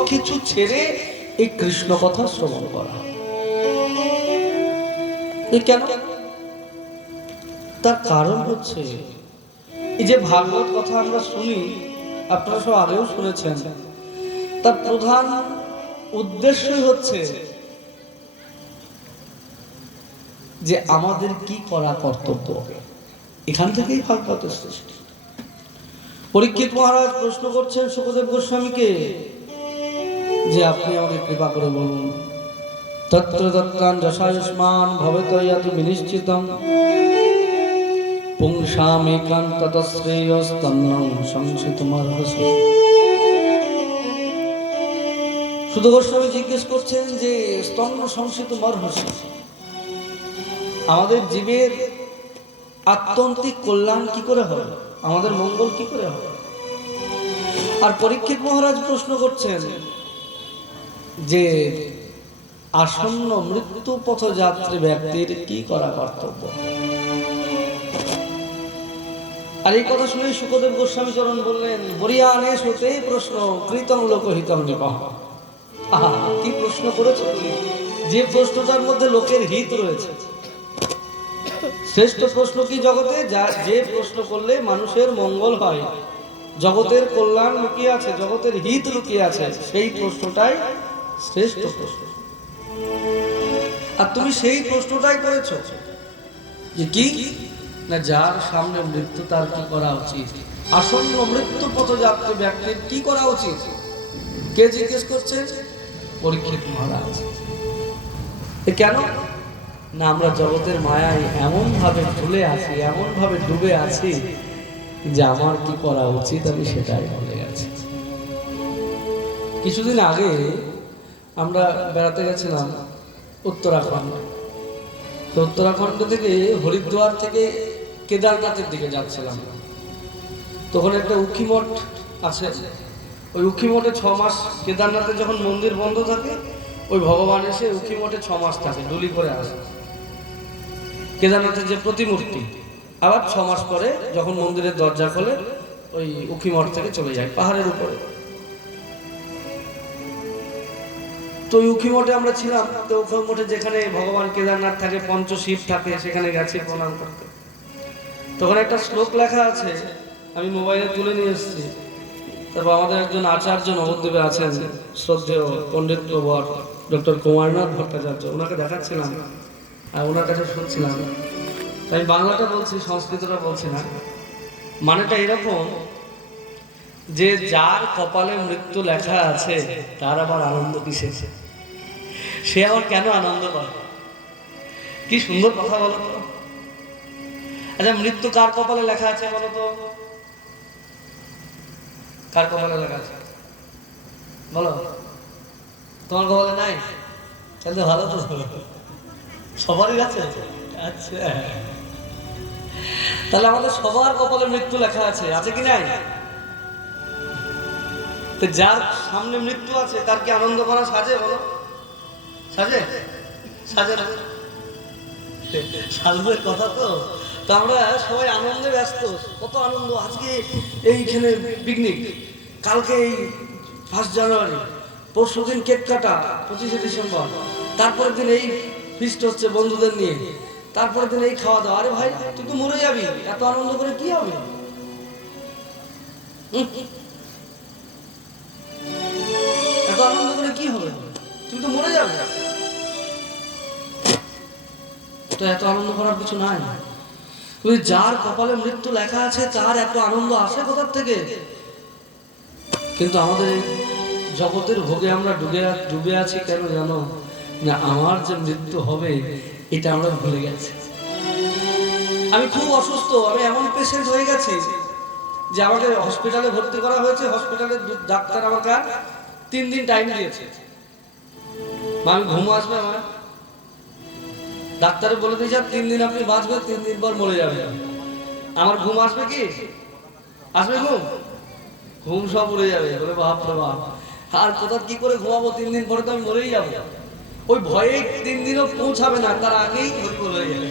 কিছু ছেড়ে এই কৃষ্ণ কথা শ্রবণ করা। কেন? তার কারণ হচ্ছে এই যে ভাগবত কথা আমরা শুনি, আপনারা সব আগেও শুনেছেন, তার প্রধান উদ্দেশ্যই হচ্ছে যে আমাদের কি করা কর্তব্য। এখান থেকেই ভাগবতের সৃষ্টি। পরীক্ষিত মহারাজ প্রশ্ন করছেন শুকদেব গোস্বামীকে যে আপনি আমাকে কৃপা করে বলুন, তত্র তত্রান যশায়ুষ্মান ভবেতয়াতি বিনিশ্চিতম পুংসাম একান্তত শ্রেয়স্তন্নং সংসিতমর্হসি। শুদ্ধ গোস্বামী জিজ্ঞেস করছেন যে স্তন্য সংসিতমর্হসি, আমাদের জীবের আত্যন্তিক কল্যাণ কি করে হবে, আমাদের মঙ্গল কি করে হবে। আর পরীক্ষিত মহারাজ প্রশ্ন করছেন যে আসন্ন মৃত্যু পথযাত্রী ব্যক্তির কি করা কর্তব্য। আর এই কথা শুনে শুকদেব গোস্বামী চরণ বললেন, বরিয়ানে হতে প্রশ্ন কৃতং লোকহিতং নিপহ। কি প্রশ্ন করেছে, যে প্রশ্নটার মধ্যে লোকের হিত রয়েছে। শ্রেষ্ঠ প্রশ্ন কি জগতে, যে প্রশ্ন করলে মানুষের মঙ্গল হয়, জগতের কল্যাণ লুকিয়ে আছে, জগতের হিত লুকিয়ে আছে, সেই প্রশ্নটাই শ্রেষ্ঠ প্রশ্ন। আর তুমি সেই প্রশ্নটাই করেছো যে কি না, যার সামনে মৃত্যু তার কি করা উচিত, আসন্ন মৃত্যু পথযাত্রী ব্যক্তির কি করা উচিত। কে জিজ্ঞেস করছে? পরীক্ষিত মহারাজ। কেন না, আমরা জগতের মায়ায় এমন ভাবে ভুলে আছি, এমন ভাবে ডুবে আছি যে আমার কি করা উচিত আমি সেটাই ভুলে গেছি। কিছুদিন আগে আমরা বেড়াতে গেছিলাম উত্তরাখণ্ড। তো উত্তরাখণ্ড থেকে হরিদ্বার থেকে কেদারনাথের দিকে যাচ্ছিলাম। তখন একটা উখি মঠ আছে, ওই উখি মঠে 6 মাস, কেদারনাথে যখন মন্দির বন্ধ থাকে ওই ভগবান এসে উখি মঠে 6 মাস থাকে, ডুলি করে আসে। কেদারনাথের যে প্রতিমূর্তি আবার 6 মাস পরে যখন মন্দিরের দরজা খোলে ওই উখি মঠ থেকে চলে যায় পাহাড়ের উপরে। তো উখি মঠে আমরা ছিলাম। তো উখি মঠে যেখানে ভগবান কেদারনাথ থাকে, পঞ্চশিব থাকে, সেখানে গেছি প্রণাম করতে। তখন একটা শ্লোক লেখা আছে, আমি মোবাইলে তুলে নিয়ে এসেছি। তারপর আমাদের একজন আচার্য নবদ্বীপে আছেন, শ্রদ্ধেয় পণ্ডিত প্রবর ডক্টর কুমারনাথ ভট্টাচার্য, ওনাকে দেখাচ্ছিলাম আর ওনার কাছে শুনছিলাম। আমি বাংলাটা বলছি, সংস্কৃতটা বলছি না। মানেটা এরকম যে যার কপালে মৃত্যু লেখা আছে তার আবার আনন্দ কিসে, সে আবার কেন আনন্দ পায়। কি সুন্দর কথা বলো তো। আচ্ছা, মৃত্যু কার কপালে লেখা আছে বলো তো? কার কপালে লেখা আছে বলো? তোমার কপালে নাই? তাহলে ভালো তো, সবারই আছে। আচ্ছা, তাহলে আমাদের সবার কপালে মৃত্যু লেখা আছে, আছে কি নাই? তো যার সামনে মৃত্যু আছে তার কি আনন্দ করা সাজে বলো? সাজে? সাজে না, সাজবের কথা তো। তো আমরা সবাই আনন্দে ব্যস্ত, কত আনন্দ। আজকে এইখানে পিকনিক, কালকে এই 1 জানুয়ারি, পরশু দিন কেক কাটা 25শে ডিসেম্বর, তারপরের দিন এই ফিস্ট হচ্ছে বন্ধুদের নিয়ে, তারপরের দিন এই খাওয়া দাওয়া। আরে ভাই, তুই তো মরে যাবি, এত আনন্দ করে কি হবে? এত আনন্দ করে কি হবে? তুই তো মরে যাবে। তো এত আনন্দ করার কিছু নাই। তুমি যার কপালে মৃত্যু লেখা আছে তার এত আনন্দ আসে কোথার থেকে? কিন্তু আমাদের জগতের ভোগে আমরা ডুবে আছি কেন জানো? না, আমার যে মৃত্যু হবে এটা আমরা ভুলে গেছি। আমি খুব অসুস্থ, আমি এমন পেশেন্ট হয়ে গেছি যে আমাকে হসপিটালে ভর্তি করা হয়েছে। হসপিটালের ডাক্তার আমাকে 3 দিন টাইম দিয়েছে। আমি ঘুম আসবে, আমার ডাক্তারে বলে দিয়েছে 3 দিন আপনি বাঁচবেন, 3 দিন পর মরে যাবেন। আমার ঘুম আসবে কি? আসবে ঘুম? ঘুম সব উড়ে যাবে। বলে বাপ রে বাপ, আর কোথাও কি করে ঘুমাবো? 3 দিন পরে তো আমি মরেই যাবো। ওই ভয়ে 3 দিনও পৌঁছাবে না, তার আগেই হয়ে যাবে।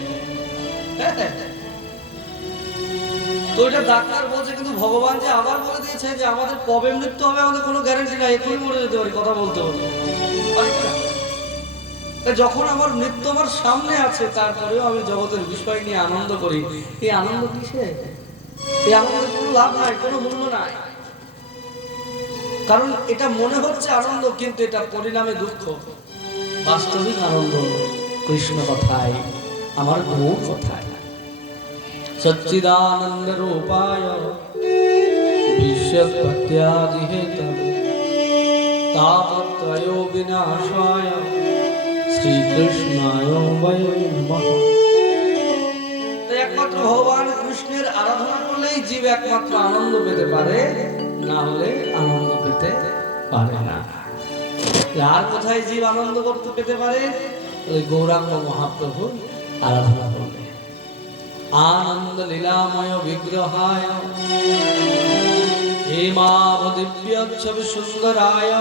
তো এটা ডাক্তার বলছে, কিন্তু ভগবান যে আবার বলে দিয়েছে যে আমাদের কবে মৃত্যু হবে আমাদের কোনো গ্যারান্টি নাই, এখনই মরে যেতে পারি, কথা বলতে পারি। যখন আমার মৃত্যু আমার সামনে আছে তারপরেও আমি জগতের বিষয় নিয়ে আনন্দ করি, এই আনন্দ কিসে? এই আনন্দের কোনো লাভ নাই, কোনো মূল্য নাই। কারণ এটা মনে হচ্ছে আনন্দ, কিন্তু এটা পরিণামে দুঃখ। বাস্তবিক আনন্দ কৃষ্ণ কথায়, আমার গৌর কথায়। সচ্চিদানন্দ রূপায় বিশ্বপত্যাদি হেতবে তাপত্রয় বিনাশায় শ্রীকৃষ্ণায় বয়ং নমঃ। একমাত্র ভগবান কৃষ্ণের আরাধনা করলেই জীব একমাত্র আনন্দ পেতে পারে, না হলে আনন্দ পেতে পারে না। আর কোথায় জীব আনন্দ করতে পেতে পারে? ওই গৌরাঙ্গ মহাপ্রভুর আরাধনা করলে। আনন্দ লীলাময় বিগ্রহায় হেমাভ দিব্যচ্ছবি সুন্দরায়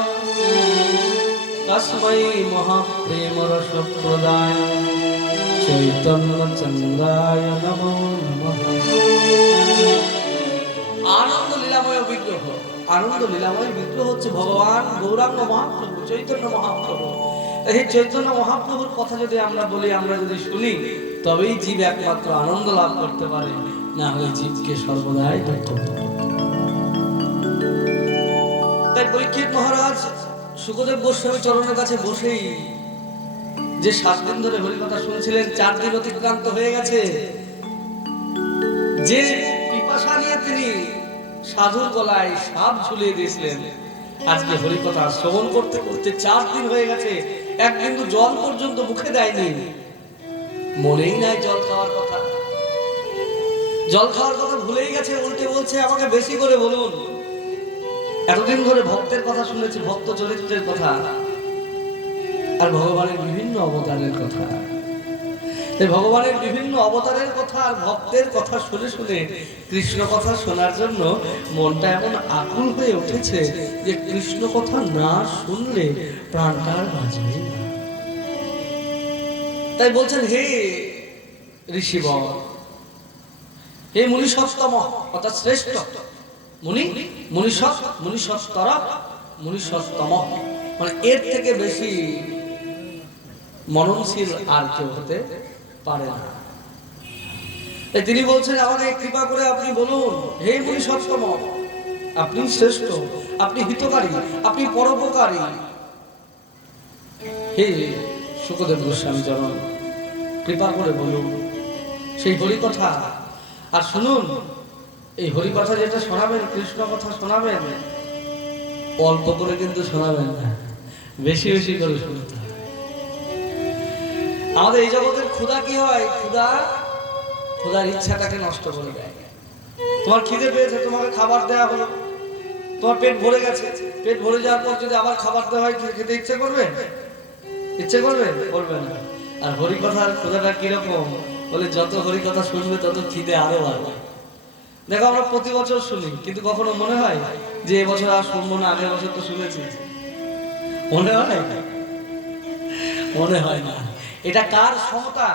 তস্मै মহাপ্রেম রস প্রদায় চৈতন্য চন্দ্রায় নমো নমঃ। আনন্দ লীলাময় বিগ্রহ, আনন্দ লীলাময় বিগ্রহ হচ্ছে ভগবান গৌরাঙ্গ মহাপ্রভু, চৈতন্য মহাপ্রভু। এই চৈতন্য মহাপ্রভুর কথা যদি আমরা বলি, আমরা যদি শুনি, তবেই জীব একমাত্র আনন্দ লাভ করতে পারে, না হলে জীবকে সর্বদাই দুঃখ। তাই পরীক্ষিত মহারাজ শুকদেব গোস্বামী চরণের কাছে বসেই যে 7 দিন ধরে হরিকথা শুনছিলেন, 4 দিন অতিক্রান্ত হয়ে গেছে, যে পিপাসা নিয়ে তিনি সাধুর গলায় সাপ ঝুলিয়ে দিয়েছিলেন, আজকে হরিকথা শ্রবণ করতে করতে 4 দিন হয়ে গেছে, এক বিন্দু জল পর্যন্ত মুখে দেয়নি, মনেই নাই জল খাওয়ার কথা। জল খাওয়ার কথা ভুলেই গেছে, উল্টে বলছে আমাকে বেশি করে বলুন। এতদিন ধরে ভক্তের কথা শুনেছি, ভক্ত চরিত্রের কথা আর ভগবানের বিভিন্ন অবতারের কথা। ভগবানের বিভিন্ন অবতারের কথা আর ভক্তের কথা শুনে শুনে কৃষ্ণ কথা শোনার জন্য মনটা এমন আকুল হয়ে উঠেছে যে কৃষ্ণ কথা না শুনলে প্রাণটা আর বাঁচবে না। তাই বলছেন, হে ঋষিবর, হে মুনিসত্তম অর্থাৎ শ্রেষ্ঠ মুনি, মুনিসত্তর, মুনিসত্তম, মানে এর থেকে বেশি মননশীল আর কেউ হতে পারে না। তাই তিনি বলছেন, আমাকে কৃপা করে আপনি বলুন, হে মুনিসত্তম, আপনি শ্রেষ্ঠ, আপনি হিতকারী, আপনি পরোপকারী। হে শুকদেব গোস্বামী চরণ, কৃপা করে বলুন সেই হরিকথা। আর শুনুন, এই হরিকথা যেটা শোনাবেন, কৃষ্ণ কথা শোনাবেন, অল্প করে কিন্তু শোনাবেন না, বেশি বেশি করে শুনতে হবে। আমাদের এই জগতের ক্ষুধা কি হয়? ক্ষুধার ইচ্ছাটাকে নষ্ট করে দেয়। তোমার খিদে পেয়েছে, তোমাকে খাবার দেওয়া হলো, তোমার পেট ভরে গেছে, পেট ভরে যাওয়ার পর যদি আবার খাবার দেওয়া হয়, খেতে ইচ্ছে করবে? ইচ্ছে করবে? করবে না। আর হরিকথার ক্ষুধাটা কিরকম বলে, যত হরিকথা শুনবে তত খিদে আরো বাড়বে। দেখো, আমরা প্রতি বছর শুনি, কিন্তু কখনো মনে হয় যে এবছর আর শুনবো না, আগের বছর তো শুনেছি? মনে হয়? মনে হয় না। এটা কার সমতা?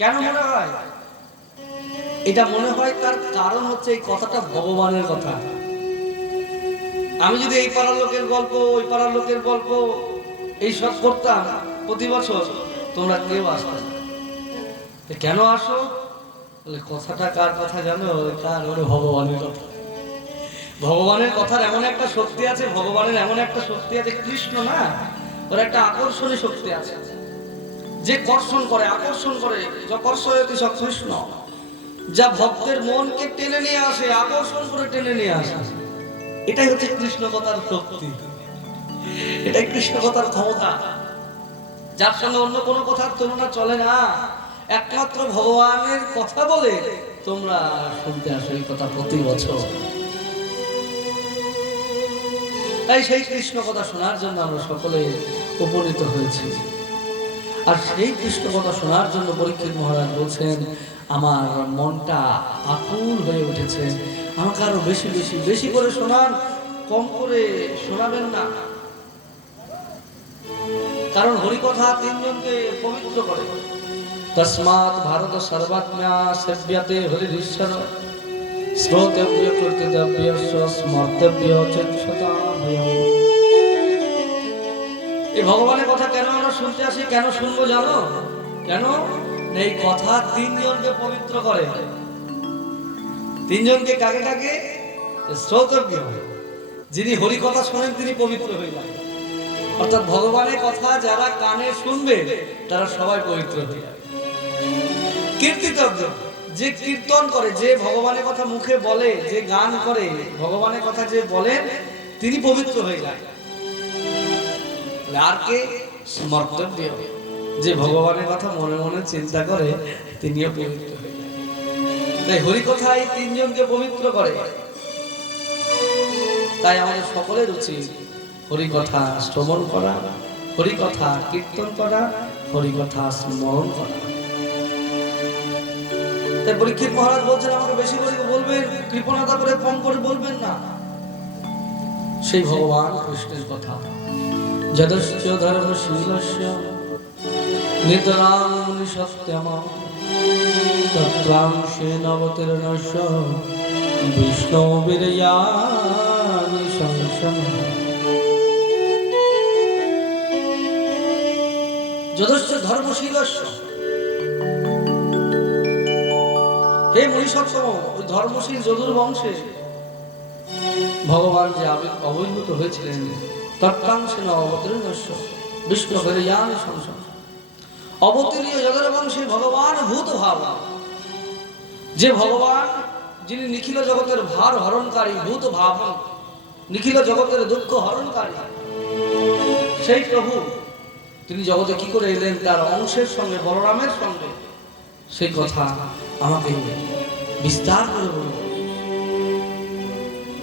কেন মনে হয়? এটা মনে হয় তার কারণ হচ্ছে এই কথাটা ভগবানের কথা। আমি যদি এই পাড়ার লোকের গল্প, ওই পাড়ার লোকের গল্প এই সব করতাম প্রতি বছর, তোমরা কেউ আসতো না। কেন আসো? কথাটা কার কথা জানো? কার? ওরে ভগবানের কথা। ভগবানের কথার এমন একটা শক্তি আছে, ভগবানের এমন একটা শক্তি আছে, কৃষ্ণ না, ওর একটা আকর্ষণী শক্তি আছে, যে কর্ষণ করে, আকর্ষণ করে, যকর্ষয়তি স কৃষ্ণ, যা ভক্তের মনকে টেনে নিয়ে আসে, আকর্ষণ করে টেনে নিয়ে আসে। এটাই হচ্ছে কৃষ্ণ কথার শক্তি, এটাই কৃষ্ণ কথার ক্ষমতা, যার সঙ্গে অন্য কোনো কথার তুলনা চলে না। একমাত্র ভগবানের কথা বলে তোমরা শুনতে আসো এই কথা প্রতি বছর। তাই সেই কৃষ্ণ কথা শোনার জন্য আমরা সকলে উপনীত হয়েছি। আর সেই কৃষ্ণ কথা শোনার জন্য পরীক্ষিত মহারাজ বলছেন, আমার মনটা আকুল হয়ে উঠেছে, আমাকে আরো বেশি বেশি বেশি করে শোনান, কম করে শোনাবেন না। কারণ হরিকথা 3 জনকে পবিত্র করে। তস্মাৎ ভারত সর্বাত্মা সেব্যতে হরিশ্বর শ্রোতব্য কর্তব্য স্মর্তব্য চেতসতা ভয়ম। এই ভগবানের কথা কেন আমরা শুনতে আসি, কেন শুনবো জানো? কেন? এই কথা তিনজনকে পবিত্র করে। তিনজনকে কাকে কাকে? শ্রোতব্য, যিনি হরি কথা শোনেন তিনি পবিত্র হয়ে যান। অর্থাৎ ভগবানের কথা যারা কানে শুনবে তারা সবাই পবিত্র হয়ে যাবে। কীর্তিতব্য, যে কীর্তন করে, যে ভগবানের কথা মুখে বলে, যে গান করে, ভগবানের কথা যে বলেন তিনি পবিত্র হয়ে যায়। আর কে? স্মর্তব্য, যে ভগবানের কথা মনে মনে চিন্তা করে তিনিও পবিত্র হয়ে যায়। তাই হরি কথা এই তিনজনকে পবিত্র করে। তাই আমাদের সকলের উচিত হরি কথা শ্রবণ করা, হরি কথা কীর্তন করা, হরি কথা স্মরণ করা। তাই পরীক্ষিত মহারাজ বলছেন আমাকে বেশি করে বলবেন, কৃপণতা করে কম করে বলবেন না। সেই ভগবান কৃষ্ণের কথা। যদশ্চ ধর্মশীলস্য নিতরাং মুনিসত্যম তত্রাংশেন অবতীর্ণস্য বিষ্ণুবীর্যাণি সংসম। যদশ্চ ধর্মশীলস্য, হে মুনিসত্তম, ওই ধর্মশীল যদুর বংশে ভগবান যে আবির্ভূত হয়েছিলেন, তত্রাংশেন অবতীর্ণস্য বিষ্ণুবীর্যাণি সংসম। অবতীর্ণ যদুর বংশে ভগবান ভূত ভাব, যে ভগবান যিনি নিখিল জগতের ভার হরণকারী, ভূত ভাব, নিখিল জগতের দুঃখ হরণকারী, সেই প্রভু তিনি জগতে কি করে এলেন তার অংশের সঙ্গে, বলরামের সঙ্গে, সেই কথা আমাকে বিস্তার করে বলব।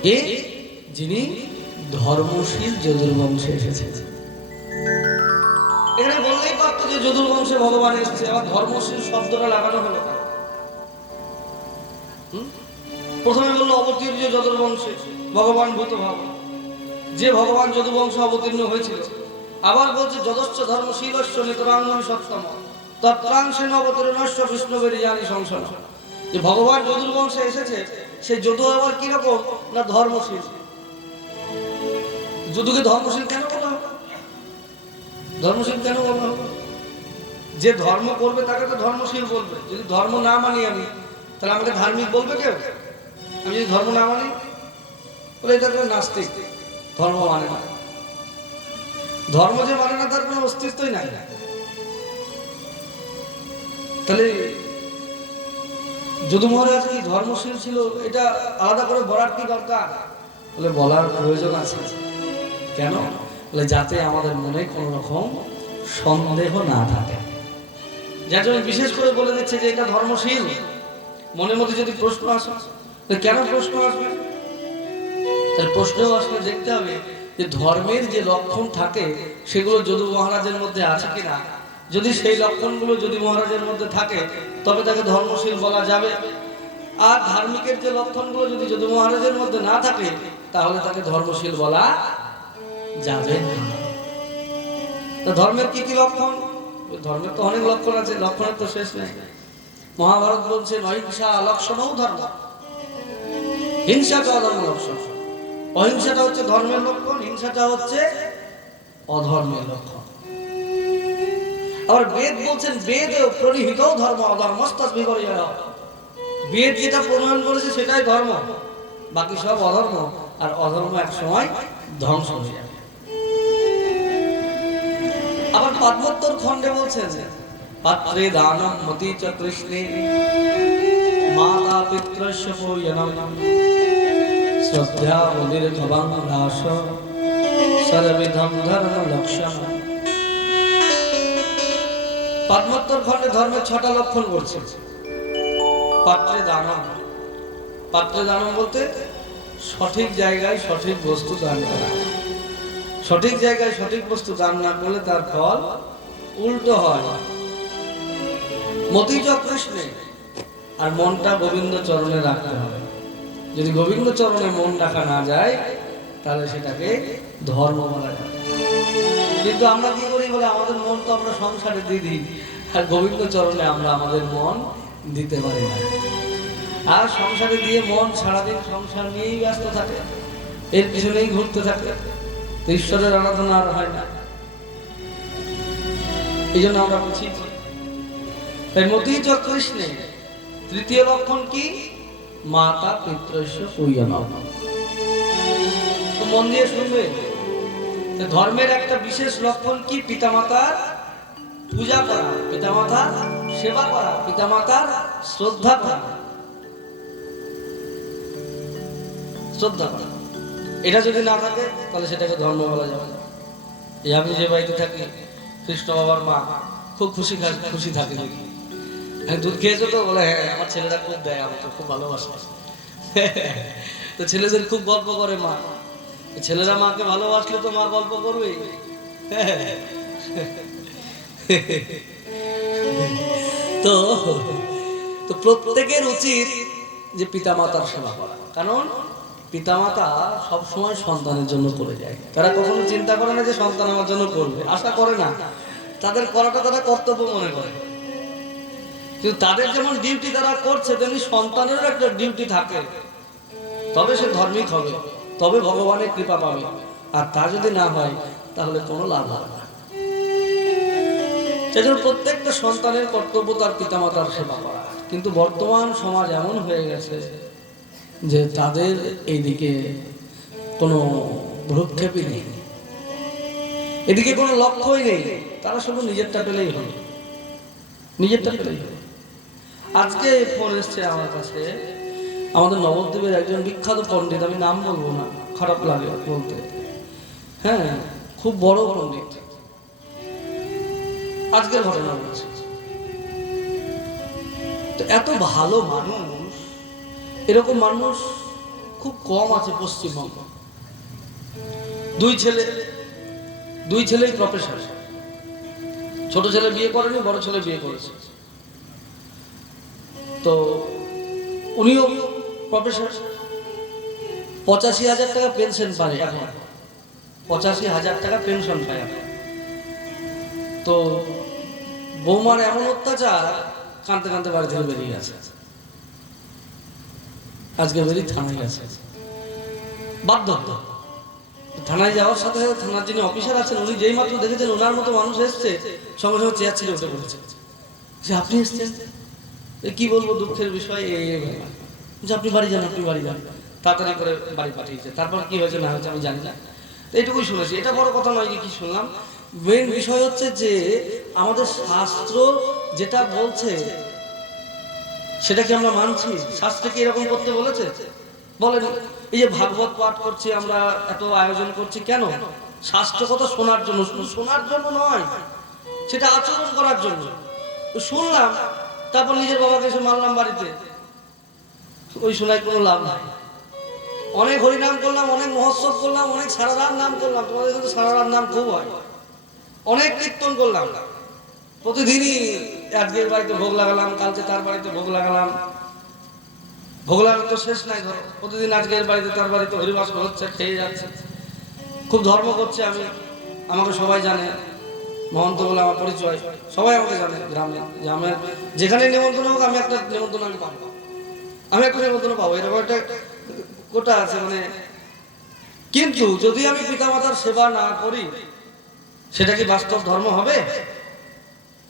কে? যিনি ধর্মশীল যদুর বংশে এসেছেন। এখানে বললেই পারত যে যদুর বংশে ভগবান এসেছে, আবার ধর্মশীল শব্দটা লাগানো হলো। প্রথমে বললো অবতীর্ণ যদুর বংশে ভগবান ভূত ভাব, যে ভগবান যদু বংশে অবতীর্ণ হয়েছিল। আবার বলছে যদশ্চ ধর্মশীলস্য নিতরাং মুনিসত্তম তত্রাংশেন অবতীর্ণস্য বিষ্ণুবীর্যাণি সংসম। যে ভগবান যদুর বংশে এসেছে, সেই যদু আবার কিরকম না ধর্মশীল। যদুকে ধর্মশীল কেন বলা হবে? ধর্মশীল কেন বলা হবে? যে ধর্ম করবে তাকে তো ধর্মশীল বলবে। যদি ধর্ম না মানি আমি, তাহলে আমাকে ধার্মিক বলবে কেউ? আমি যদি ধর্ম না মানি, বলে এটা তো নাস্তিক, ধর্ম মানে না। ধর্ম যে মানে না তার কোনো অস্তিত্বই নাই। তাহলে যদু মহারাজ কি ধর্মশীল ছিল, এটা আলাদা করে বলার কি দরকার? বলে বলার প্রয়োজন আছে। কেন? বলে যাতে আমাদের মনে কোনো রকম সন্দেহ না থাকে। যার জন্য বিশেষ করে বলে দিচ্ছে যে এটা ধর্মশীল। মনের মধ্যে যদি প্রশ্ন আসে, কেন প্রশ্ন আসবে? তার প্রশ্নও আসলে দেখতে হবে যে ধর্মের যে লক্ষণ থাকে সেগুলো যদু মহারাজের মধ্যে আছে কিনা। যদি সেই লক্ষণগুলো যদি মহারাজের মধ্যে থাকে তবে তাকে ধর্মশীল বলা যাবে। আর ধার্মিকের যে লক্ষণগুলো যদি যদু মহারাজের মধ্যে না থাকে তাহলে তাকে ধর্মশীল বলা যাবে না। ধর্মের কি কি লক্ষণ? ধর্মের তো অনেক লক্ষণ আছে, লক্ষণের তো শেষ নেই। মহাভারত বলছে অহিংসা লক্ষণও ধর্ম, হিংসাটা অধর্ম লক্ষণ। অহিংসাটা হচ্ছে ধর্মের লক্ষণ, হিংসাটা হচ্ছে অধর্মের লক্ষণ। আবার বেদ বলছেন বেদ প্রণীহিত ধর্ম অধর্মস্তৎ বিপর্যয়। বেদ যেটা প্রণয়ন করেছে সেটাই ধর্ম, বাকি সব অধর্ম। আর অধর্ম এক সময় ধ্বংস হয়ে যাবে। আবার পার্বত্য খণ্ডে বলছেন পাত্রে দানম মতি চ কৃষ্ণে মাতা পিতৃস্য পূজনম শ্রদ্ধা মুনির্ভবং রাস সর্ববিধম ধর্ম লক্ষণ। পার্বত্য খণ্ডে ধর্মের 6টা লক্ষণ বলছে। পাত্রে দানম, পাত্রে দানম বলতে সঠিক জায়গায় সঠিক বস্তু দান করা। সঠিক জায়গায় সঠিক বস্তু দান না করলে তার ফল উল্টো হয়। মতি চ কৃষ্ণে, আর মনটা গোবিন্দ চরণে রাখতে হবে। যদি গোবিন্দ চরণে মন রাখা না যায় তাহলে সেটাকে ধর্ম বলা যায়। কিন্তু আমরা কি করি? বলে আমাদের মন তো আমরা সংসারে দিয়ে দিই, আর গোবিন্দ চরণে আমরা আমাদের মন দিতে পারি না। আর সংসারে দিয়ে মন সারাদিন সংসার নিয়েই ব্যস্ত থাকে, এর পিছনেই ঘুরতে থাকে, তো ঈশ্বরের আরাধনা আর হয় না। এই জন্য আমরা বুঝি তাই মতি চ কৃষ্ণে তৃতীয় লক্ষণ কি? মাতা পিতৃস্য পূজনম। তো মন দিয়ে শুনবে, ধর্মের একটা বিশেষ লক্ষণ কি? পিতামাতার পূজা করা, পিতামাতার সেবা করা, পিতামাতার শ্রদ্ধা করা, শ্রদ্ধা করা। এটা যদি না থাকে তাহলে সেটাকে ধর্ম বলা যাবে না। এই আমি যে বাড়িতে থাকি, কৃষ্ণ বাবার মা খুব খুশি থাকে নাকি, দুধ খেয়েছো তো? বলে হ্যাঁ, আমার ছেলেরা খুব দেয়, আমাকে খুব ভালোবাসে। তো ছেলেদের খুব গল্প করে মা, ছেলেরা মাকে ভালোবাসলে তো মা গল্প করবে। তো তো প্রত্যেকের উচিত যে পিতামাতার সেবা করা, কারণ পিতামাতা সবসময় সন্তানের জন্য করে যায়। তারা কখনো চিন্তা করে না যে সন্তান আমার জন্য করবে, আশা করে না। তাদের করাটা তারা কর্তব্য মনে করে, কিন্তু তাদের যেমন ডিউটি তারা করছে, তেমনি সন্তানেরও একটা ডিউটি থাকে। তবে সে ধার্মিক হবে, তবে ভগবানের কৃপা পাবে। আর তা যদি না হয় তাহলে কোনো লাভ হবে না। সেজন্য প্রত্যেকটা সন্তানের কর্তব্য তার পিতামাতার সেবা করা। কিন্তু বর্তমান সমাজ এমন হয়ে গেছে যে তাদের এইদিকে কোনো ভ্রুক্ষেপই নেই, এদিকে কোনো লক্ষ্যই নেই। তারা শুধু নিজেরটা পেলেই হবে, নিজেরটা পেলেই হবে। আজকে ফোন এসছে আমার কাছে, আমাদের নবদ্বীপের একজন বিখ্যাত পণ্ডিত, আমি নাম বলবো না, খারাপ লাগে বলতে, হ্যাঁ, খুব বড় পণ্ডিত। আজকের ঘটনা বলছে, তো এত ভালো মানুষ, এরকম মানুষ খুব কম আছে পশ্চিমবঙ্গ। দুই ছেলেই প্রফেসর। ছোট ছেলে বিয়ে করেনি, বড় ছেলে বিয়ে করেছে। তো উনিও প্রফেসর। 85,000 টাকা পেনশন পায় এখন, 85,000 টাকা পেনশন পায় এখন। তো বৌমার এমন অত্যাচার, কাঁদতে কাঁদতে বাড়ি থেকে বেরিয়ে গেছে। আজকে বেরিয়ে থানায় গেছে, বাধ্য। থানায় যাওয়ার সাথে সাথে থানার যিনি অফিসার আছেন, উনি যেই মাত্র দেখেছেন ওনার মতো মানুষ এসছে, সঙ্গে সঙ্গে চেয়ার ছেড়ে উঠে পড়েছে যে আপনি এসছেন, কি বলবো, দুঃখের বিষয় এই যে আপনি বাড়ি যান, আপনি বাড়ি যান। তাড়াতাড়ি করে বাড়ি পাঠিয়েছে। তারপর কি হয়েছে না হয়েছে আমি জানি না, এইটুকুই শুনেছি। এটা বড় কথা নয় যে কি শুনলাম। মেন বিষয় হচ্ছে যে আমাদের শাস্ত্র যেটা বলছে সেটা কি আমরা মানছি? শাস্ত্রে কি এরকম করতে বলেছে? বলেন। এই যে ভাগবত পাঠ করছি আমরা, এত আয়োজন করছি কেন? শাস্ত্র কথা শোনার জন্য, শুধু শোনার জন্য নয়, সেটা আচরণ করার জন্য। শুনলাম, তারপর নিজের বাবাকে এসে মারলাম বাড়িতে, ওই শোনায় কোনো লাভ নাই। অনেক হরিনাম করলাম, অনেক মহোৎসব করলাম, অনেক সারা রাত নাম করলাম, তোমাদের কিন্তু সারা রাত নাম খুব হয়। অনেক কীর্তন করলাম, প্রতিদিনই আজকের বাড়িতে ভোগ লাগালাম, কালকে তার বাড়িতে ভোগ লাগালাম, ভোগ লাগানো তো শেষ নাই। ধরো প্রতিদিন আজকের বাড়িতে তার বাড়িতে হরিবাস হচ্ছে, খেয়ে যাচ্ছে, খুব ধর্ম করছে। আমি, আমাকে সবাই জানে, মহন্ত বলে আমার পরিচয়, সবাই আমাকে জানে গ্রামে, যে আমার যেখানে নিমন্ত্রণ হোক আমি একটা নিমন্ত্রণ আমি পাবো, আমি একটা নিমন্ত্রণ পাবো, এরকম একটা কোটা আছে মানে। কিন্তু যদি আমি পিতামাতার সেবা না করি, সেটা কি বাস্তব ধর্ম হবে?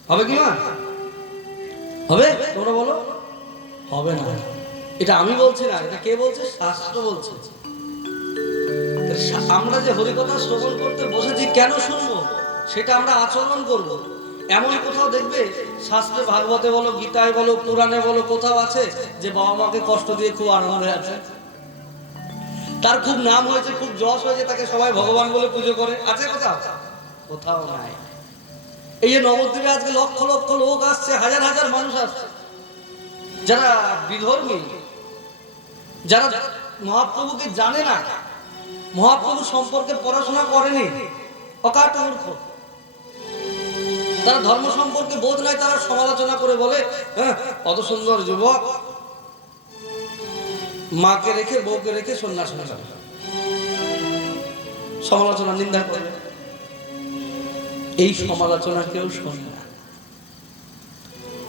হবে কি মা? হবে? তোমরা বলো। হবে না। এটা আমি বলছি না, এটা কে বলছে? শাস্ত্র বলছে। আমরা যে হরিকথা শ্রবণ করতে বসেছি, কেন শুনবো? সেটা আমরা আচরণ করব। এমন কোথাও দেখবে শাস্ত্রে, ভাগবতে বলো, গীতায় বলো, পুরাণে বলো, কোথাও আছে যে বাবা মাকে কষ্ট দিয়ে খুব আনন্দে আছে, তার খুব নাম হয়েছে, খুব যশ হয়েছে, তাকে সবাই ভগবান বলে পুজো করে? আছে কোথাও? কোথাও নাই। এই যে নবদ্বীপে আজকে লক্ষ লক্ষ লোক আসছে, হাজার হাজার মানুষ আসছে, যারা বিধর্মী, যারা মহাপ্রভুকে জানে না, মহাপ্রভু সম্পর্কে পড়াশোনা করেনি, অকাট মূর্খ, তারা ধর্ম সম্পর্কে বোধ নাই, তারা সমালোচনা করে বলে কত সুন্দর যুবক, মাকে রেখে বউকে রেখে সন্ন্যাস হয়ে যাবে, সমালোচনা নিন্দা করে। এই সমালোচনা কেউ শোনে না।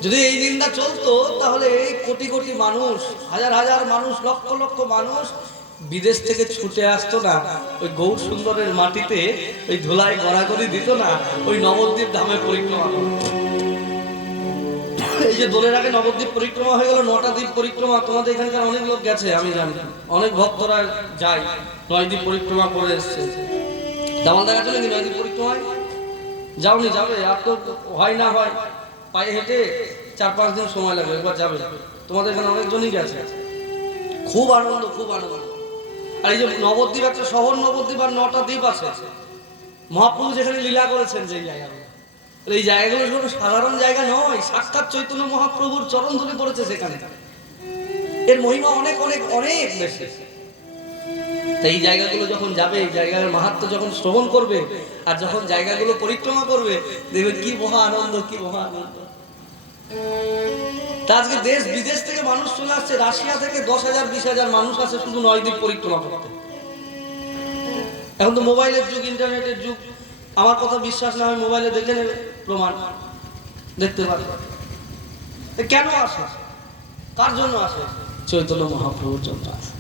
যদি এই নিন্দা চলতো তাহলে এই কোটি কোটি মানুষ, হাজার হাজার মানুষ, লক্ষ লক্ষ মানুষ বিদেশ থেকে ছুটে আসতো না ওই গৌর সুন্দরের মাটিতে, ওই ধুলাই গড়াগড়ি দিত না, ওই নবদ্বীপ ধামে পরিক্রমা করত। এই যে দোলের আগে নবদ্বীপ পরিক্রমা হয়ে গেল, 9টা দ্বীপ পরিক্রমা। তোমাদের এখানকার অনেক লোক গেছে আমি জানি, অনেক ভক্তরা যায়, 9 দ্বীপ পরিক্রমা করে এসছে। দামাল দেখা চলে কি 9 দ্বীপ পরিক্রমায়? যাওনি? যাবে। আর তো হয় না হয় পায়ে হেঁটে 4-5 দিন সময় লাগবে, একবার যাবে। তোমাদের এখানে অনেকজনই গেছে, খুব আনন্দ, খুব আনন্দ। আর এই যে নবদ্বীপ একটা শহর, নবদ্বীপ আর 9টা দ্বীপ আছে। মহাপ্রভু যেখানে লীলা করেছেন যে জায়গাগুলো, এই জায়গাগুলো কোনো সাধারণ জায়গা নয়, সাক্ষাৎ চৈতন্য মহাপ্রভুর চরণ ধরে পড়েছে সেখানে। এর মহিমা অনেক অনেক অনেক বেশি। তাই এই জায়গাগুলো যখন যাবে, এই জায়গার মাহাত্ম্য যখন শ্রবণ করবে, আর যখন জায়গাগুলো পরিক্রমা করবে, দেখবে কি মহা আনন্দ, কি মহা আনন্দ। তা আজকে দেশ বিদেশ থেকে মানুষ চলে আসছে, রাশিয়া থেকে 10,000 20,000 মানুষ আসে শুধু 9 দ্বীপ পরিক্রমা করতে। এখন তো মোবাইলের যুগ, ইন্টারনেটের যুগ। আমার কথা বিশ্বাস না হয় মোবাইলে দেখে নেবে, প্রমাণ দেখতে পাবে। কেন আসে? কার জন্য আসে? চৈতন্য মহাপ্রভুর জন্য আসে।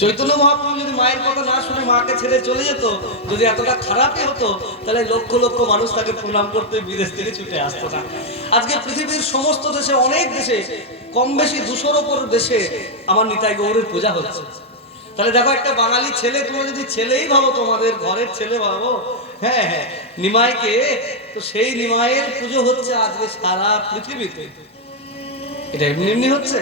চৈতন্য মহাপ্রভু যদি মায়ের কথা না শুনে মাকে ছেড়ে চলে যেত, যদি এতটা খারাপই হতো, তাহলে লক্ষ লক্ষ মানুষ তাকে প্রণাম করতে বিদেশ থেকে ছুটে আসতো না। আজকে পৃথিবীর সমস্ত দেশে, অনেক দেশে, কম বেশি 200-র উপর দেশে আমার নিতাই গৌরের পূজা হচ্ছে। তাহলে দেখো, একটা বাঙালি ছেলে, তোমরা যদি ছেলেই ভাবো, তোমাদের ঘরের ছেলে ভাবো, হ্যাঁ হ্যাঁ, নিমাইকে, তো সেই নিমাইয়ের পুজো হচ্ছে আজকে সারা পৃথিবীতে। এটা এমনি এমনি হচ্ছে?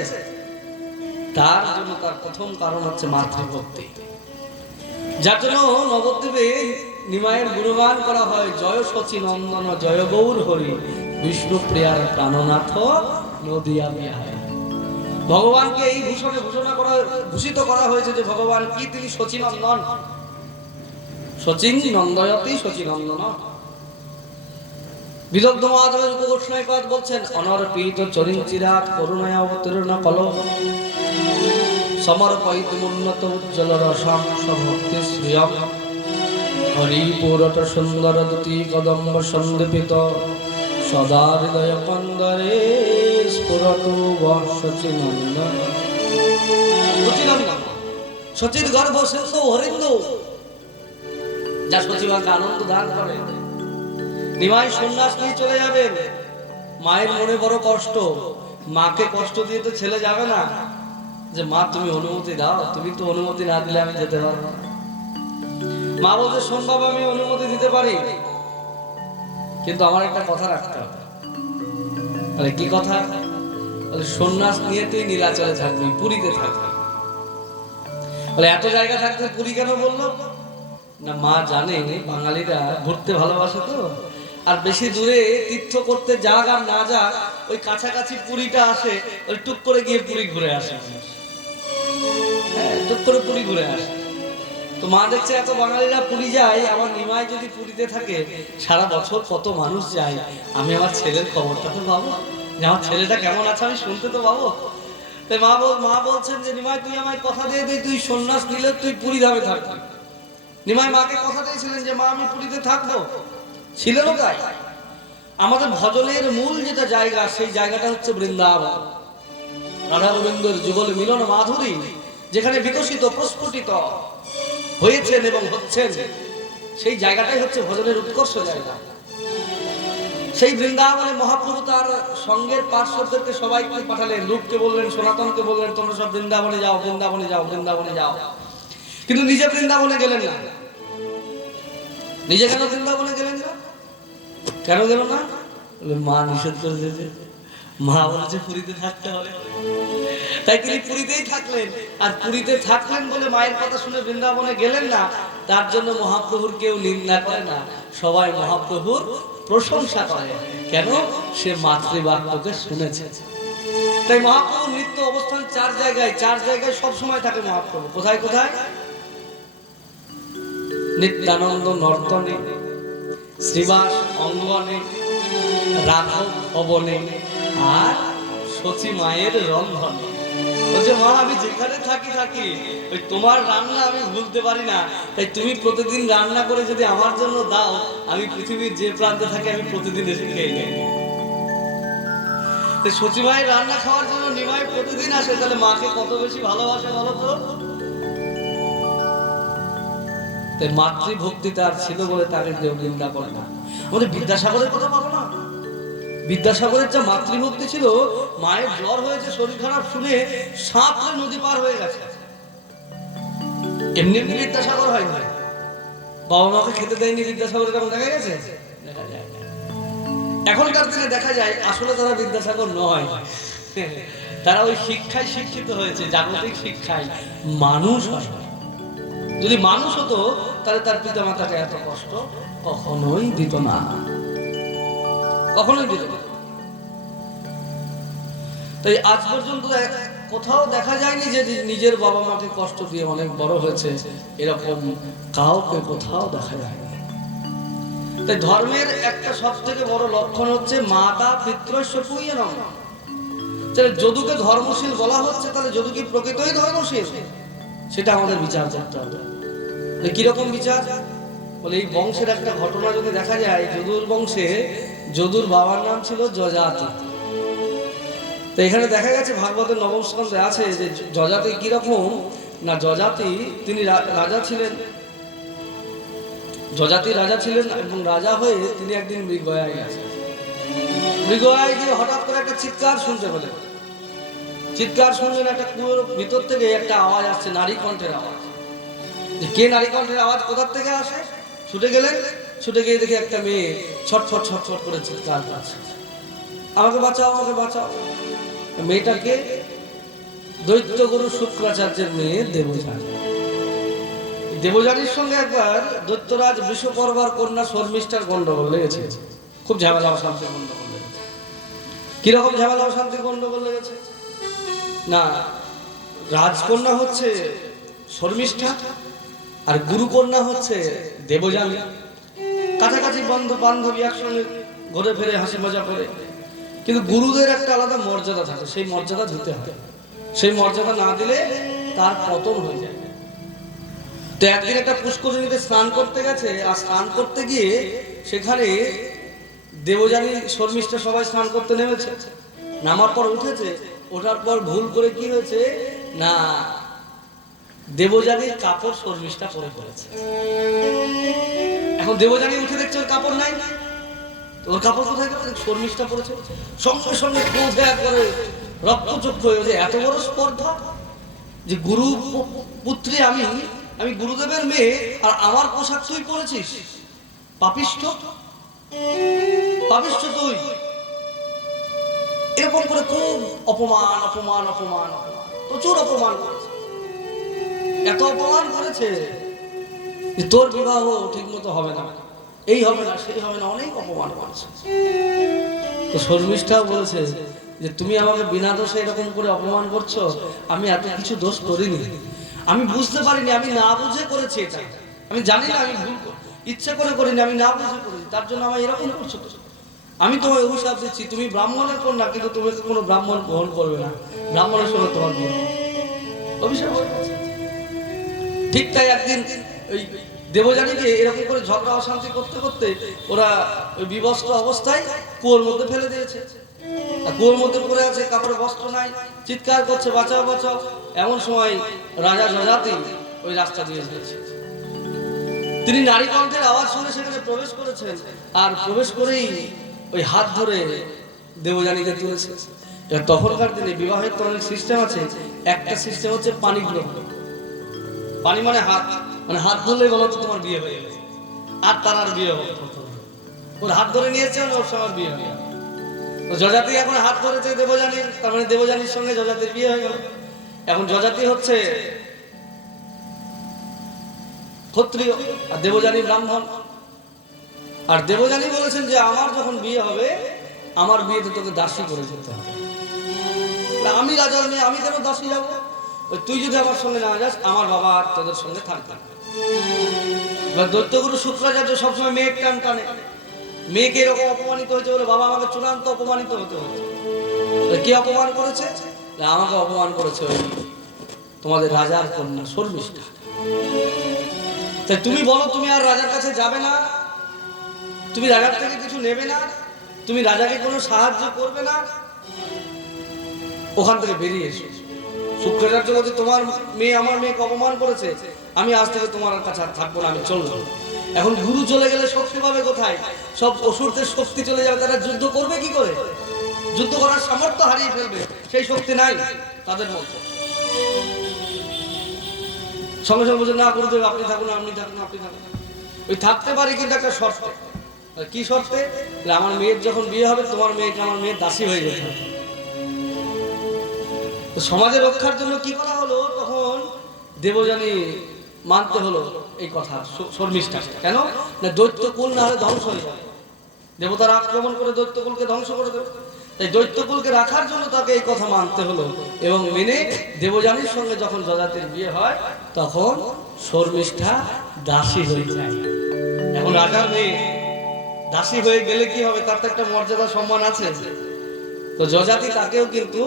তার জন্য তার প্রথম কারণ হচ্ছে মাতৃভক্তি। যার জন্য নবদ্বীপে নিমাইয়ের গুণগান করা হয়, জয় শচী নন্দন জয় গৌর হরি, বিষ্ণু প্রিয়ার প্রাণনাথ নদিয়া বিহারী। ভগবানকে এই ভূষণে ভূষিত করা হয়েছে যে ভগবান কি, তিনি শচী নন্দন, শচীন নন্দয়তি শচী নন্দন। বিদগ্ধ মাধবের উপঘোষণায় কথা বলছেন, অনর্পিত চরিঞ্চিরাত করুণায় অবতীর্ণ কল, সমর্পয়িত উন্নত উজ্জ্বল রসম ভক্তি শ্রিয়ম, হরিপুরট সুন্দর দুতি কদম্ব সন্দীপিত, সদা হৃদয় কন্দরে স্ফুরতু শচীনন্দন। শচীনন্দন, শচীর গর্ভ সিন্ধু হরিন্দু, যা সচিবাকে আনন্দ দান করে। নিমাই সন্ন্যাস নিয়ে চলে যাবেন, মায়ের মনে বড় কষ্ট। মাকে কষ্ট দিয়ে তো ছেলে যাবে না, যে মা তুমি অনুমতি দাও, তুমি তো অনুমতি না দিলে আমি যেতে পারবো না। মা বলতে, শোন বাবা, আমি অনুমতি দিতে পারি, কিন্তু আমার একটা কথা রাখতে হবে। বলে কি কথা? বলে সন্ন্যাস নিয়ে তুই নীলাচলে থাকবি, পুরীতে থাকবি। বলে এত জায়গা থাকতে পুরী কেন বললো? না, মা জানে বাঙালিরা ঘুরতে ভালোবাসে তো, আর বেশি দূরে তীর্থ করতে যাক আর না যাক, ওই কাছাকাছি পুরীটা আসে, ওই টুক করে গিয়ে পুরী ঘুরে আসে। হ্যাঁ, টুক করে পুরী ঘুরে আসে। তো মা দেখছে এত বাঙালিরা পুরী যায়, আমার নিমাই যদি পুরীতে থাকে, সারা বছর কত মানুষ যায়, আমি আমার ছেলের খবরটা তো পাবো, যে আমার ছেলেটা কেমন আছে আমি শুনতে তো পাবো। তাই মা বলছেন যে নিমাই, তুই আমায় কথা দিয়ে দে, তুই সন্ন্যাস নিলে তুই পুরী ধামে থাকবি। নিমাই মাকে কথা দিয়েছিলেন যে মা আমি পুরীতে থাকবো, ছিলেনও তাই। আমাদের ভজনের মূল যেটা জায়গা, সেই জায়গাটা হচ্ছে বৃন্দাবন, রাধা গোবিন্দের যুগল মিলন মাধুরী, যেখানে বিকশিত প্রস্ফুটিত হয়েছেন এবং হচ্ছেন, সেই জায়গাটাই হচ্ছে ভজনের উৎকর্ষ জায়গা। সেই বৃন্দাবনে মহাপ্রভু তার সঙ্গের পার্শ্বদেরকে সবাইকে পাঠালেন, রূপকে বললেন, সনাতনকে বললেন, তোমরা সব বৃন্দাবনে যাও, বৃন্দাবনে যাও, বৃন্দাবনে যাও। কিন্তু নিজে বৃন্দাবনে গেলেন না। নিজে কেন বৃন্দাবনে গেলেন না? কেন গেল না? মা নিষেধ করে দিয়েছে, মা বলেছে পুরীতে থাকতে হবে, তাই তিনি পুরীতেই থাকলেন। আর পুরীতে থাকলেন বলে মায়ের কথা শুনে বৃন্দাবনে গেলেন না। তার জন্য মহাপ্রভুর কেউ নিন্দা করে না, সবাই মহাপ্রভুর প্রশংসা করে। কেন? সে মাতৃবাক্যকে শুনেছে। তাই মহাপ্রভুর নিত্য অবস্থান 4 জায়গায়, 4 জায়গায় সব সময় থাকে মহাপ্রভু। কোথায় কোথায়? নিত্যানন্দ নর্তনে, শ্রীবাস অঙ্গনে, রাঘব ভবনে, আর শচী মায়ের রন্ধনে। বলছে, মা আমি যেখানে থাকি ওই তোমার রান্না আমি ভুলতে পারি না, তাই তুমি প্রতিদিন রান্না করে যদি আমার জন্য দাও, আমি পৃথিবীর যে প্রান্তে থাকি আমি প্রতিদিন এসে খেয়ে নেই। সচিবাই রান্না খাওয়ার জন্য নিমাই প্রতিদিন আসে, তাহলে মাকে কত বেশি ভালোবাসে বলো তো। তাই মাতৃভক্তি তার ছিল বলে তাকে কেউ নিন্দা করে না। আমাদের বিদ্যাসাগরের কথা বলো না, বিদ্যাসাগরের যা মাতৃভক্তি ছিল, মায়ের জ্বর হয়েছে শরীর খারাপ শুনে সাঁতরে নদী পার হয়ে গেছে। এমনি এমনি বিদ্যাসাগর হয় না, বাবা মাকে খেতে দেয়নি বিদ্যাসাগর, কেমন দেখা গেছে? দেখা যায় না। এখনকার দিনে দেখা যায় আসলে তারা বিদ্যাসাগর নয়, তারা ওই শিক্ষায় শিক্ষিত হয়েছে, জাগতিক শিক্ষায়। মানুষ হয়, যদি মানুষ হতো তাহলে তার পিতা মাতাকে এত কষ্ট কখনোই দিত না, কখনোই দিত না। তাই আজ পর্যন্ত কোথাও দেখা যায়নি যে নিজের বাবা মাকে কষ্ট দিয়ে অনেক বড় হয়েছে, এরকম কাউকে কোথাও দেখা যায়নি। তাই ধর্মের একটা সব থেকে বড় লক্ষণ হচ্ছে মাতা পিতৃস্য পূজনম। তাহলে যদুকে ধর্মশীল বলা হচ্ছে, তাহলে যদু কি প্রকৃতই ধর্মশীল? সেটা আমাদের বিচার করতে হবে। কিরকম বিচার বলে, এই বংশের একটা ঘটনা যদি দেখা যায়, যদুর বংশে যদুর বাবার নাম ছিল যজাতি। তো এখানে দেখা গেছে ভাগবতের নবম স্কন্ধে আছে যে যজাতি কিরকম না, যজাতি তিনি রাজা ছিলেন, যজাতি রাজা ছিলেন এবং রাজা হয়ে তিনি একদিন মৃগয়ায় গেছেন। মৃগয়ায় গিয়ে হঠাৎ করে একটা চিৎকার শুনতে পেলেন। চিৎকার শুনলেন, একটা কুয়োর ভিতর থেকে একটা আওয়াজ আসছে, নারী কণ্ঠের আওয়াজ। কে নারী কণ্ঠের আওয়াজ কোথার থেকে আসে? ছুটে গেলেন, ছুটে গিয়ে দেখে একটা মেয়ে ছটফট ছটফট করে চিৎকার করছে, আমাকে বাঁচাও, আমাকে বাঁচাও। মেয়েটাকে দৈত্যগুরু শুক্রাচার্যের মেয়ে দেবযানী। দেবযানীর সঙ্গে একবার দৈত্যরাজ বিশ্বকর্মার কন্যা শর্মিষ্ঠার গন্ডগোল লেগেছে, খুব ঝামেলা অশান্তির গন্ডগোল লেগেছে। কিরকম ঝামেলা অশান্তির গন্ডগোল লেগেছে না, রাজকন্যা হচ্ছে শর্মিষ্ঠা আর গুরুকন্যা হচ্ছে দেবযানী। কাছাকাছি বন্ধু বান্ধবী একসঙ্গে ঘুরে ফিরে হাসি মজা করে, কিন্তু গুরুদের একটা আলাদা মর্যাদা থাকে, সেই মর্যাদা দিতে হবে। সেই মর্যাদা না দিলে তার পতন হয়ে যায়। তো একদিন একটা পুষ্করিণীতে স্নান করতে গেছে, আর স্নান করতে গিয়ে সেখানে দেবযানী শর্মিষ্ঠা সবাই স্নান করতে নেমেছে। নামার পর উঠেছে, ওঠার পর ভুল করে কি হয়েছে না, দেবযানীর কাপড় শর্মিষ্ঠা পরে পড়েছে। এখন দেবযানী উঠে দেখছে ওর কাপড় নাই, ওর কাপড় কোথায় গেছে? শর্মিষ্ঠা পড়েছে। সঙ্গে সঙ্গে ক্রোধে একবারে রক্তচক্ষু হয়ে গেছে। এত বড় স্পর্ধা যে গুরু পুত্রী আমি গুরুদেবের মেয়ে, আর আমার পোশাক তুই পরেছিস, পাপিষ্ঠ, পাপিষ্ঠ তুই। এরকম করে খুব অপমান অপমান অপমান প্রচুর অপমান করেছে, এত অপমান করেছে যে তোর বিবাহ ঠিক মতো হবে না, এই হবে না, সেই হবে না, অনেক অপমান করেছে। তো শর্মিষ্ঠা বলেছে যে তুমি আমাকে বিনা দোষে এরকম করে অপমান করছো, আমি এত কিছু দোষ করিনি, আমি বুঝতে পারিনি, আমি না বুঝে করেছি এটা, আমি জানি না, আমি ভুল ইচ্ছা করে করিনি, আমি না বুঝে করেছি, তার জন্য আমার এরকম করছো। আমি তোমায় অভিশাপ দিচ্ছি, তুমি ব্রাহ্মণের কন্যা, কিন্তু তুমি কোনো ব্রাহ্মণ গ্রহণ করবে না, ব্রাহ্মণের সঙ্গে তোমার বিয়ে। অভিশাপ হয়ে গেছে। ঠিক তাই একদিন ওই দেবযানীকে এরকম করে ঝগড়া অশান্তি করতে করতে ওরা ওই বিবস্ত্র অবস্থায় কুয়োর মধ্যে ফেলে দিয়েছে। কুয়োর মধ্যে পড়ে আছে, কাপড়ে বস্ত্র নাই, চিৎকার করছে বাঁচাও বাঁচাও। এমন সময় রাজা যজাতি ওই রাস্তা দিয়ে গেছে। তিনি নারী কণ্ঠের আওয়াজ শুনে সেখানে প্রবেশ করেছেন, আর প্রবেশ করেই ওই হাত ধরে দেবযানীকে তুলেছে। তখনকার দিনে বিবাহের তো অনেক সিস্টেম আছে, একটা সিস্টেম হচ্ছে পানি গ্রহণ। পানি মানে হাত, মানে হাত ধরলেই বলো তো তোমার বিয়ে হয়ে গেছে, আর তার আর বিয়ে হবে, ওর হাত ধরে নিয়েছে, ওর সঙ্গে বিয়ে হয়ে গেল। তো যজাতি এখন হাত ধরেছে দেবযানীর, তার মানে দেবযানীর সঙ্গে যজাতির বিয়ে হয়ে গেল। এখন যজাতি হচ্ছে ক্ষত্রিয় আর দেবযানী ব্রাহ্মণ। আর দেবযানী বলেছেন যে আমার যখন বিয়ে হবে, আমার বিয়েতে তোকে দাসী করে যেতে হবে। আমি রাজার মেয়ে, আমি কেন দাসী যাবো? তুই যদি আমার সঙ্গে না যাস, আমার বাবা আর তোদের সঙ্গে থাকবে। এবার দৈত্যগুরু শুক্রাচার্য সবসময় মেয়ের টান টানে। মেয়েকে এরকম অপমানিত হয়েছে বলে বাবা আমাকে চূড়ান্ত অপমানিত হতে হয়েছে। কে অপমান করেছে? আমাকে অপমান করেছে ওই তোমাদের রাজার কন্যা শর্মিষ্ঠা। তাই তুমি বলো, তুমি আর রাজার কাছে যাবে না, তুমি রাজার থেকে কিছু নেবে না, তুমি রাজাকে কোনো সাহায্য করবে না, ওখান থেকে বেরিয়ে এসো। শুক্রাচার্য বলছে তোমার মেয়ে আমার মেয়েকে অপমান করেছে, আমি আজ থেকে তোমার কাছে আর থাকবো না, আমি চললাম। এখন গুরু চলে গেলে শক্তি পাবে কোথায়? সব অসুরদের শক্তি চলে যাবে, তারা যুদ্ধ করবে কি করে? যুদ্ধ করার সামর্থ্য হারিয়ে ফেলবে, সেই শক্তি নাই তাদের মধ্যে। সঙ্গে সঙ্গে বলছে না গুরুদেব আপনি থাকুন, আপনি থাকুন, আপনি থাকুন। ওই থাকতে পারি কিন্তু একটা শর্তে। কি শর্তে? আমার মেয়ের যখন বিয়ে হবে তোমার মেয়েকে আমার মেয়ের দাসী হয়ে যেতে হবে। তো সমাজে রক্ষার জন্য কি করা হলো? তখন দেবযানী মানতে হলো এই কথা, শর্মিষ্ঠা। কেন না দৈত্যকুল না হলে ধ্বংস হয়ে যাবে, দেবতারা আক্রমণ করে দৈত্যকুলকে ধ্বংস করে দেবে। তাই দৈত্যকুলকে রাখার জন্য তাকে এই কথা মানতে হলো এবং মেনে দেবযানীর সঙ্গে যখন যযাতির বিয়ে হয় তখন শর্মিষ্ঠা দাসী হয়ে যায়। এখন রাজার মেয়ে দাসী হয়ে গেলে কি হবে? তার তো একটা মর্যাদা সম্মান আছে। তো যযাতি তাকেও কিন্তু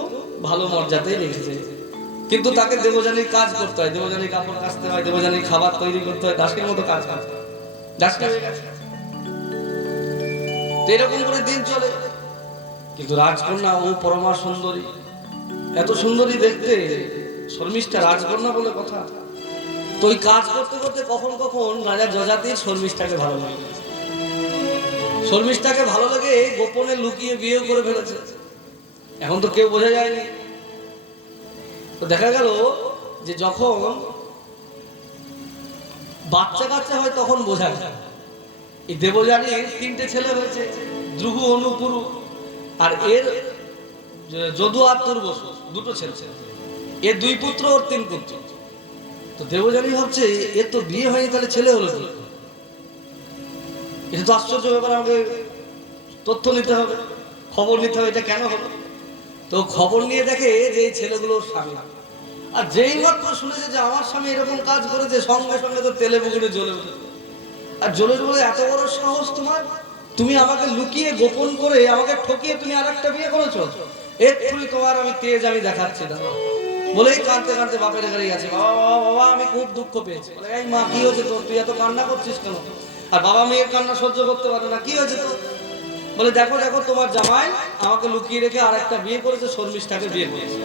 ভালো মর্যাদায় রেখেছে, কিন্তু তাকে দেবযানীর কাজ করতে হয়, দেবযানীর কাপড় কাচতে হয়, দেবযানীর খাবার তৈরি করতে হয়, দাসীর মতো কাজ করতে হয়। দাসী হয়ে গেছে। এরকম করে দিন চলে। কিন্তু রাজকন্যা ও পরমা সুন্দরী, এত সুন্দরী দেখতে শর্মিষ্ঠা, রাজকন্যা বলে কথা। তো ওই কাজ করতে করতে কখন কখন রাজা যযাতির শর্মিষ্ঠাকে ভালো লাগে, শর্মিষ্ঠাকে ভালো লাগে, গোপনে লুকিয়ে বিয়ে করে ফেলেছে। এখন তো কেউ বোঝা যায়নি। তো দেখা গেল যে যখন বাচ্চা কাচ্চা হয় তখন বোঝা যায়। এই দেবযানীর 3টে ছেলে হয়েছে, দ্রুহু, অনু, পুরু, আর এর যদু আর তুর্বসু 2টো ছেলে। এর 2 পুত্র ওর 3 পুত্র। তো দেবযানী ভাবছে এর তো বিয়ে হয়নি, তাহলে ছেলে হলো কি? এটা তো আশ্চর্য ব্যাপার, আমাকে তথ্য নিতে হবে, খবর নিতে হবে, এটা কেন হলো। তো খবর নিয়ে দেখে যে এই ছেলেগুলোর স্বামী, আর যেই মাত্র শুনেছে যে আমার স্বামী এরকম কাজ করেছে সঙ্গে সঙ্গে তো তেলে বুকুনে জ্বলে উঠে। আর জ্বলে বলে এত বড় সাহস তোমার, তুমি আমাকে লুকিয়ে গোপন করে আমাকে ঠকিয়ে তুমি আরেকটা বিয়ে করেছো, এক্ষুনি তোমার আমি তেজ আমি দেখাচ্ছি। দাদা বলেই কাঁদতে কাঁদতে বাপের ঘরে গেছে, বাবা বাবা বাবা আমি খুব দুঃখ পেয়েছি। বলে এই মা কি হয়েছে তোর, তুই এত কান্না করছিস কেন? আর বাবা মেয়ের কান্না সহ্য করতে পারে না, কি হয়েছে তোর? বলে দেখো দেখো তোমার জামাই আমাকে লুকিয়ে রেখে আরেকটা বিয়ে করেছে, শর্মিষ্ঠাকে বিয়ে করেছে।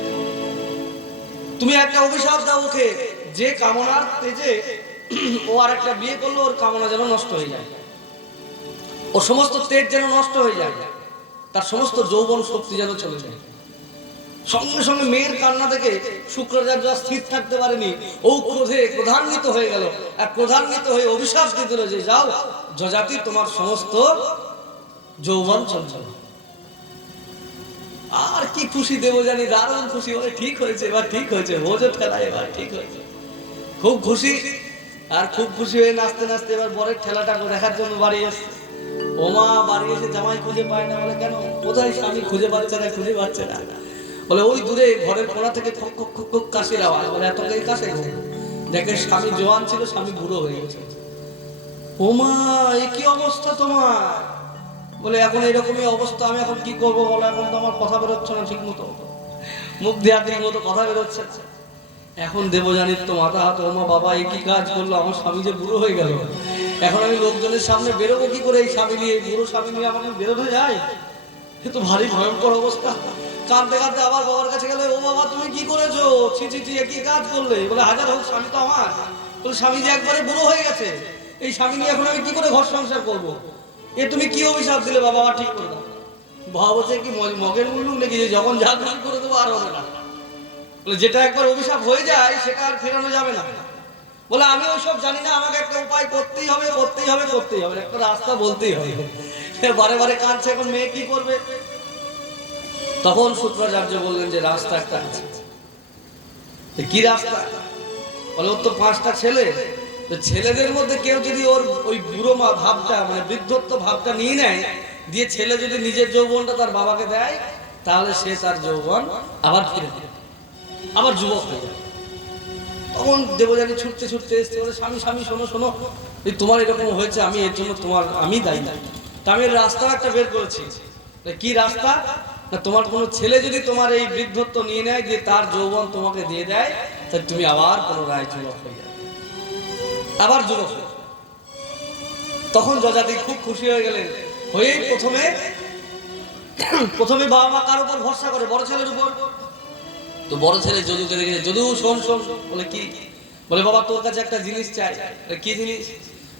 তুমি একটা অভিশাপ দাও ওকে, যে কামনার তেজে ও আরেকটা বিয়ে করলো ওর কামনা যেন নষ্ট হয়ে যায়, ওর সমস্ত তেজ যেন নষ্ট হয়ে যায়, তার সমস্ত যৌবন শক্তি যেন চলে যায়। সঙ্গে সঙ্গে মেয়ের কান্না থেকে শুক্রাচার্য স্থির থাকতে পারেনি, ও ক্রোধে ক্রোধান্বিত হয়ে গেল। আর ক্রোধান্বিত হয়ে অভিশাপ দিয়ে দিল যে যাও যযাতি তোমার সমস্ত যৌবন চঞ্চল। আর কি খুশি দেবযানী, দারুণ খুশি, বলে ঠিক হয়েছে, এবার ঠিক হয়েছে, বোঝো ঠেলা এবার ঠিক হয়েছে, খুব খুশি। আর খুব খুশি হয়ে নাচতে নাচতে এবার বরের ঠেলাটা দেখার জন্য বাড়ি এসছে। ওমা বাড়ি এসে জামাই খুঁজে পায় না। বলে কেন, কোথায় স্বামী? খুঁজে পাচ্ছে না, খুঁজে পাচ্ছে না। বলে ওই দূরে ঘরের কোণা থেকে খক খক খক খক কাশির আওয়াজ। বলে এত কে কাশে? দেখে স্বামী জোয়ান ছিল, স্বামী বুড়ো হয়ে গেছে। ওমা এ কি অবস্থা তোমার? বলে এখন এরকমই অবস্থা, আমি এখন কি করবো বলো, এখন তো আমার কথা বেরোচ্ছে না ঠিক মতো, মুখ দেয়া ঠিক মতো কথা বেরোচ্ছে। এখন দেবযানীর তো মাথা হাত, ওমা বাবা এ কি কাজ করলো, আমার স্বামী যে বুড়ো হয়ে গেল, এখন আমি লোকজনের সামনে বেরোবো কি করে? এই স্বামী নিয়ে, বুড়ো স্বামী নিয়ে আমাকে বেরোতে যায়, এ তো ভারী ভয়ঙ্কর অবস্থা। কাঁদতে কাঁদতে আবার বাবার কাছে গেলে, ও বাবা তুমি কি করেছো, ছি ছি ছি কি কাজ করলে? বলে হাজার হোক স্বামী তো আমার। বলে স্বামী যে একবারে বুড়ো হয়ে গেছে, এই স্বামী নিয়ে এখন আমি কি করে ঘর সংসার করবো? এ তুমি কি অভিশাপ দিলে বাবা, ঠিক করে দাও। বাবা বলছে কি মগের মুল্লুক নাকি যে যখন যা খুশি করে দেবো আর হবে না? বলে যেটা একবার অভিশাপ হয়ে যায় সেটা আর ফেরানো যাবে না। বলে আমি ওইসব জানি না, আমাকে একটা উপায় করতেই হবে, করতেই হবে, করতেই হবে, একটা রাস্তা বলতেই হবে। বারে বারে কাঁদছে, এখন মেয়ে কি করবে? তখন শুক্রাচার্য বললেন যে রাস্তা একটা আছে। কি রাস্তা? বলে ওর তো 5টা ছেলে, ছেলেদের মধ্যে কেউ যদি ওর ওই বুড়ো মা ভাবটা, মানে বৃদ্ধত্ব ভাবটা নিয়ে নেয়, দিয়ে ছেলে যদি নিজের যৌবনটা তার বাবাকে দেয়, তাহলে সে তার যৌবন আবার ফিরে দেবে, আবার যুবক হয়ে যাবে। তখন দেবযানী ছুটতে ছুটতে এসছে, বলে স্বামী স্বামী শোনো শোনো, তোমার এরকম হয়েছে, আমি এর জন্য তোমার আমি দায়ী। তা আমি রাস্তা একটা বের করেছি। কি রাস্তা? না তোমার কোনো ছেলে যদি তোমার এই বৃদ্ধত্ব নিয়ে নেয়, দিয়ে তার যৌবন তোমাকে দিয়ে দেয়, তাহলে তুমি আবার পুনরায় যুবক হয়ে যাবে, আবার যুবক। তখন যযাতি খুব খুশি হয়ে গেলেন, হয়েই প্রথমে প্রথমে বাবা মা কার উপর ভরসা করে? বড় ছেলের উপর। তো বড় ছেলে যদুকে দেখে, যদু শোন শোন। বলে কি? বলে বাবা তোর কাছে একটা জিনিস চাই। কি জিনিস?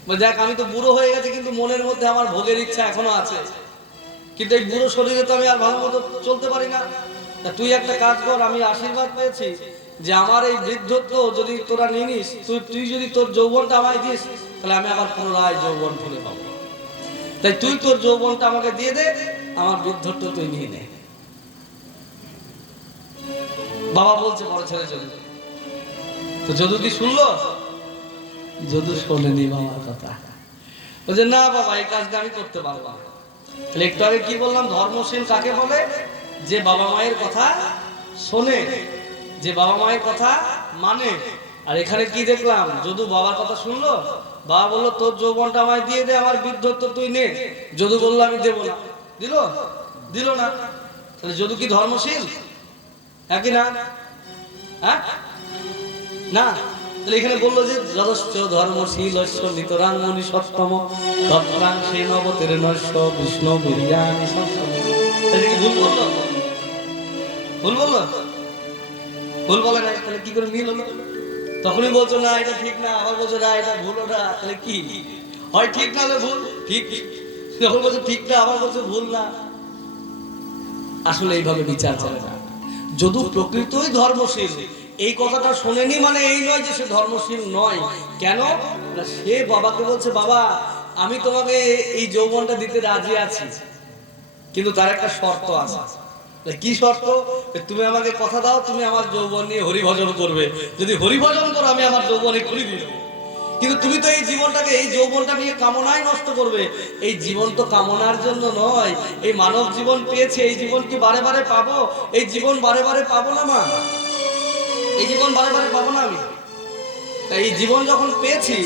বলে দেখ আমি তো বুড়ো হয়ে গেছি, কিন্তু মনের মধ্যে আমার ভোগের ইচ্ছা এখনো আছে, কিন্তু এই বুড়ো শরীরে তো আমি আর ভালো মতো চলতে পারি না। তুই একটা কাজ কর, আমি আশীর্বাদ পেয়েছি যে আমার এই বৃদ্ধত্ব যদি তোরা নিয়ে নিস, তুই যদি তোর যৌবনটা আমায় দিস, তাহলে আমি আবার পুনরায় যৌবন ফিরে পাবো। তাই তুই তোর যৌবনটা আমাকে দিয়ে দে, আমার বৃদ্ধত্ব তুই নিয়ে নে। বাবা বলছে বড় ছেলে চলে। তো যদু কি শুনলো? যদু শোনেনি বাবার কথা। বলছে না বাবা, এই কাজটা আমি করতে পারবো না। তাহলে একটু আগে কি বললাম? ধর্মশীল কাকে বলে? যে বাবা মায়ের কথা শোনে, যে বাবা মায়ের কথা মানে। আর এখানে কি দেখলাম? যদু বাবার কথা শুনলো, বাবা বললো তোর যৌবনটা আমায় দিয়ে দে, আমার বৃদ্ধত্ব তুই নে। যদু বললো আমি দেবো না। দিল? দিল না। তাহলে যদু কি ধর্মশীল? একই না? হ্যাঁ না। তাহলে এখানে বললো যে যদশ্চ ধর্মশীল নিতরাং মনি সত্তম তত্রাং সেই নবতের নৈশ্য বিষ্ণু বিরিয়ানি সত্তম। তাহলে কি ভুল বললো? ভুল বললো? ভুল বলে না। তাহলে কি করে মিল হলো? তখনই বলছো না এটা ঠিক না, আবার বলছো না এটা ভুল। ওটা তাহলে কি হয়? ঠিক না হলে ভুল, ঠিক। যখন বলছো ঠিক না, আবার বলছো ভুল না। আসলে এইভাবে বিচার হবে না। যদু প্রকৃতই ধর্মশীল, এই কথাটা শোনেনি মানে এই নয় যে সে ধর্মশীল নয়। কেন না, সে বাবাকে বলছে বাবা আমি তোমাকে এই যৌবনটা দিতে রাজি আছি, কিন্তু তার একটা শর্ত আছে। কি শর্ত? তুমি আমাকে কথা দাও তুমি আমার যৌবন নিয়ে হরিভজন করবে, যদি হরিভজন করো আমি আমার যৌবনে খুলি দিব। কিন্তু তুমি তো এই জীবনটাকে, এই যৌবনটা নিয়ে কামনায় নষ্ট করবে। এই জীবন তো কামনার জন্য নয়। এই মানব জীবন পেয়েছে, এই জীবন কি বারে বারে পাবো? এই জীবন বারে বারে পাবো না মা, এই জীবন বারে বারে পাবো না আমি। তাই এই জীবন যখন পেয়েছি,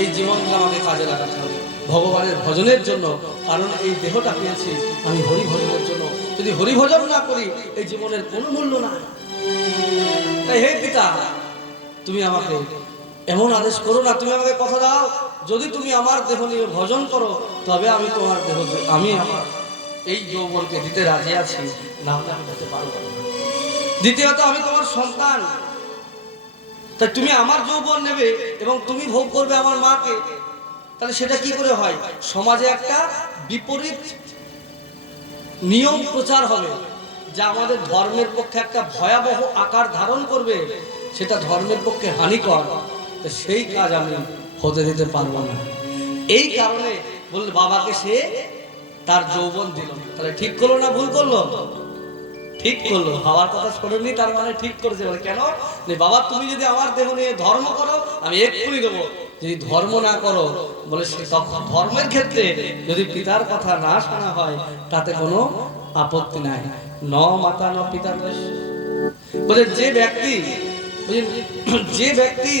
এই জীবনকে আমাকে কাজে লাগাতে হবে ভগবানের ভজনের জন্য। কারণ এই দেহটা পেয়েছি আমি হরি ভজনের জন্য। যদি হরি ভজন না করি, এই জীবনের কোনো মূল্য নাই। তাই হে পিতা, তুমি আমাকে এমন আদেশ করো না, তুমি আমাকে কথা দাও যদি তুমি আমার দেহ নিয়ে ভজন করো, তবে আমি তোমার দেহ, আমি আমার এই যৌবনকে দিতে রাজি আছি, না হলে আমি দিতে পারবো না। দ্বিতীয়ত আমি তোমার সন্তান, তাই তুমি আমার যৌবন নেবে এবং তুমি ভোগ করবে আমার মাকে। তাহলে সেটা কি করে হয়? সমাজে একটা বিপরীত নিয়ম প্রচার হবে, যা আমাদের ধর্মের পক্ষে একটা ভয়াবহ আকার ধারণ করবে, সেটা ধর্মের পক্ষে হানিকর। সেই কাজ আমি হতে দিতে পারবো না। এই কারণে বললে বাবাকে সে তার যৌবন দিল। তাহলে ঠিক করলো না ভুল করলো? ঠিক করলো। বাবার কথা শোনেনি, তার মানে ঠিক করেছে। বলে কেন? বাবা তুমি যদি আমার দেহ নিয়ে ধর্ম করো আমি এক্ষুনি দেবো, যদি ধর্ম না করো, বলে সে তখন ধর্মের ক্ষেত্রে যদি পিতার কথা না শোনা হয় তাতে কোনো আপত্তি নাই। ন মাতা ন পিতা দোষ। বলে যে ব্যক্তি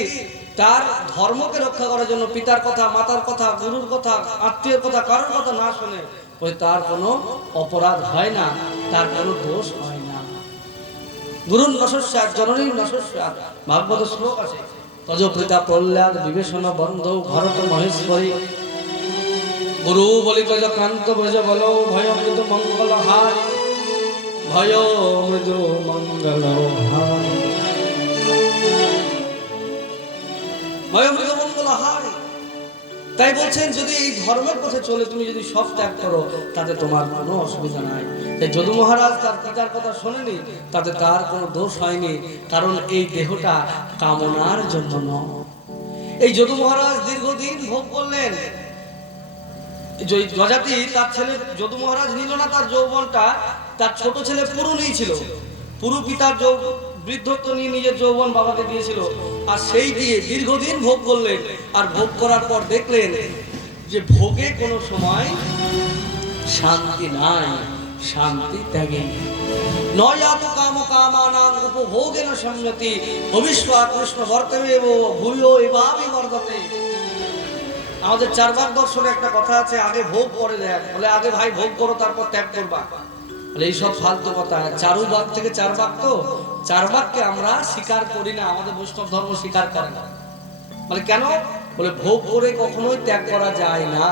তার ধর্মকে রক্ষা করার জন্য পিতার কথা, মাতার কথা, গুরুর কথা, আত্মীয়ের কথা, কারোর কথা না শোনে, ওই তার কোনো অপরাধ হয় না, তার কোনো দোষ হয় না। গুরুর নশস্যাৎ জননীর নশস্যাৎ, ভাগবত শ্লোক আছে। তজ পিতা প্রহ্লাদ বিভীষণ বন্ধ ভরত মহেশ্বরী, গুরু বলি তজ ক্রান্ত ব্রজ বল ভয় মৃদু মঙ্গল হার, ভয় মৃদু মঙ্গল হার, ভয় মৃদু মঙ্গল হার। তাই বলছেন যদি এই ধর্মের পথে চলে তুমি যদি সব ত্যাগ করো, তাতে তোমার কোনো অসুবিধা নাই। তাই যদু মহারাজ তার পিতার কথা শোনেনি, তাতে তার কোনো দোষ হয়নি, কারণ এই দেহটা কামনার জন্য নয়। এই যদু মহারাজ দীর্ঘদিন ভোগ করলেন। যজাতি তার ছেলে যদু মহারাজ নিল না তার যৌবনটা, তার ছোট ছেলে পুরু নিয়েছিল। পুরু পিতার বৃদ্ধত্ব নিয়ে নিজের যৌবন বাবাকে দিয়েছিল, আর সেই দিয়ে দীর্ঘদিন ভোগ করলেন। আর ভোগ করার পর দেখলেন যে ভোগে কোনো সময় শান্তি নাই, শান্তি ত্যাগে নয়াত কাম কামানাং উপভোগেন সংযতি ভবিষ্যৎ কৃষ্ণ বর্তমেব ভূয়ো এবামি বর্ধতে। আমাদের চারবাক দর্শনে একটা কথা আছে, আগে ভোগ পরে দেখ। বলে আগে ভাই ভোগ করো তারপর ত্যাগ করবা। বলে এইসব ফালতু কথা। চারু বাক থেকে চার বাক, তো চার বাককে আমরা স্বীকার করি না, আমাদের বৈষ্ণব ধর্ম স্বীকার করে না। বলে কেন? বলে ভোগ করে কখনোই ত্যাগ করা যায় না।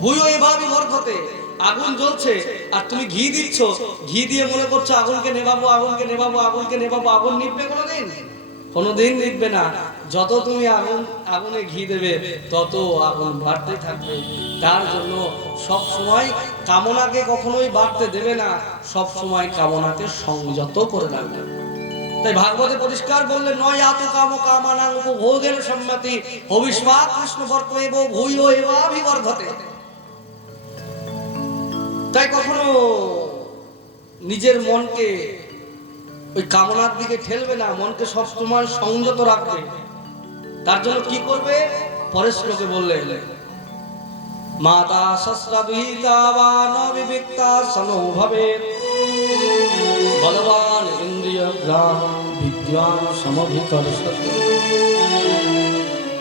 ভূয়ো এভাবে বর্ধতে, আগুন জ্বলছে আর তুমি ঘি দিচ্ছ, ঘি দিয়ে মনে করছো আগুনকে নেভাবো, আগুনকে নেভাবো, আগুনকে নেভাবো, আগুন নিভবে কোনোদিন? কোনোদিন নিভবে না। যত তুমি আগুনে ঘি দেবে তত আগুন বাড়তে থাকবে। তার জন্য সব সময় কামনাকে কখনোই বাড়তে দেবে না, সব সময় কামনাকে সংযত করে রাখবে। তাই ভাগবতে পরিষ্কার বললে, নয় আতু কাম কামানাং উপভোগের সম্মতি হবিষ্মা কৃষ্ণ বর্তমেব ভূয়ো এবাভিবর্ধতে। তাই কখনো নিজের মনকে ওই কামনার দিকে ঠেলবে না, মনকে সবসময় সংযত রাখবে। তার জন্য কি করবে? পরের শ্লোকে বললেন, মাতা শস্ত্রবিহিতা বা নবিবিক্তা সনো ভবেৎ বলবান ইন্দ্রিয় গ্রাম বিদ্যান সমভিকর্ষতে।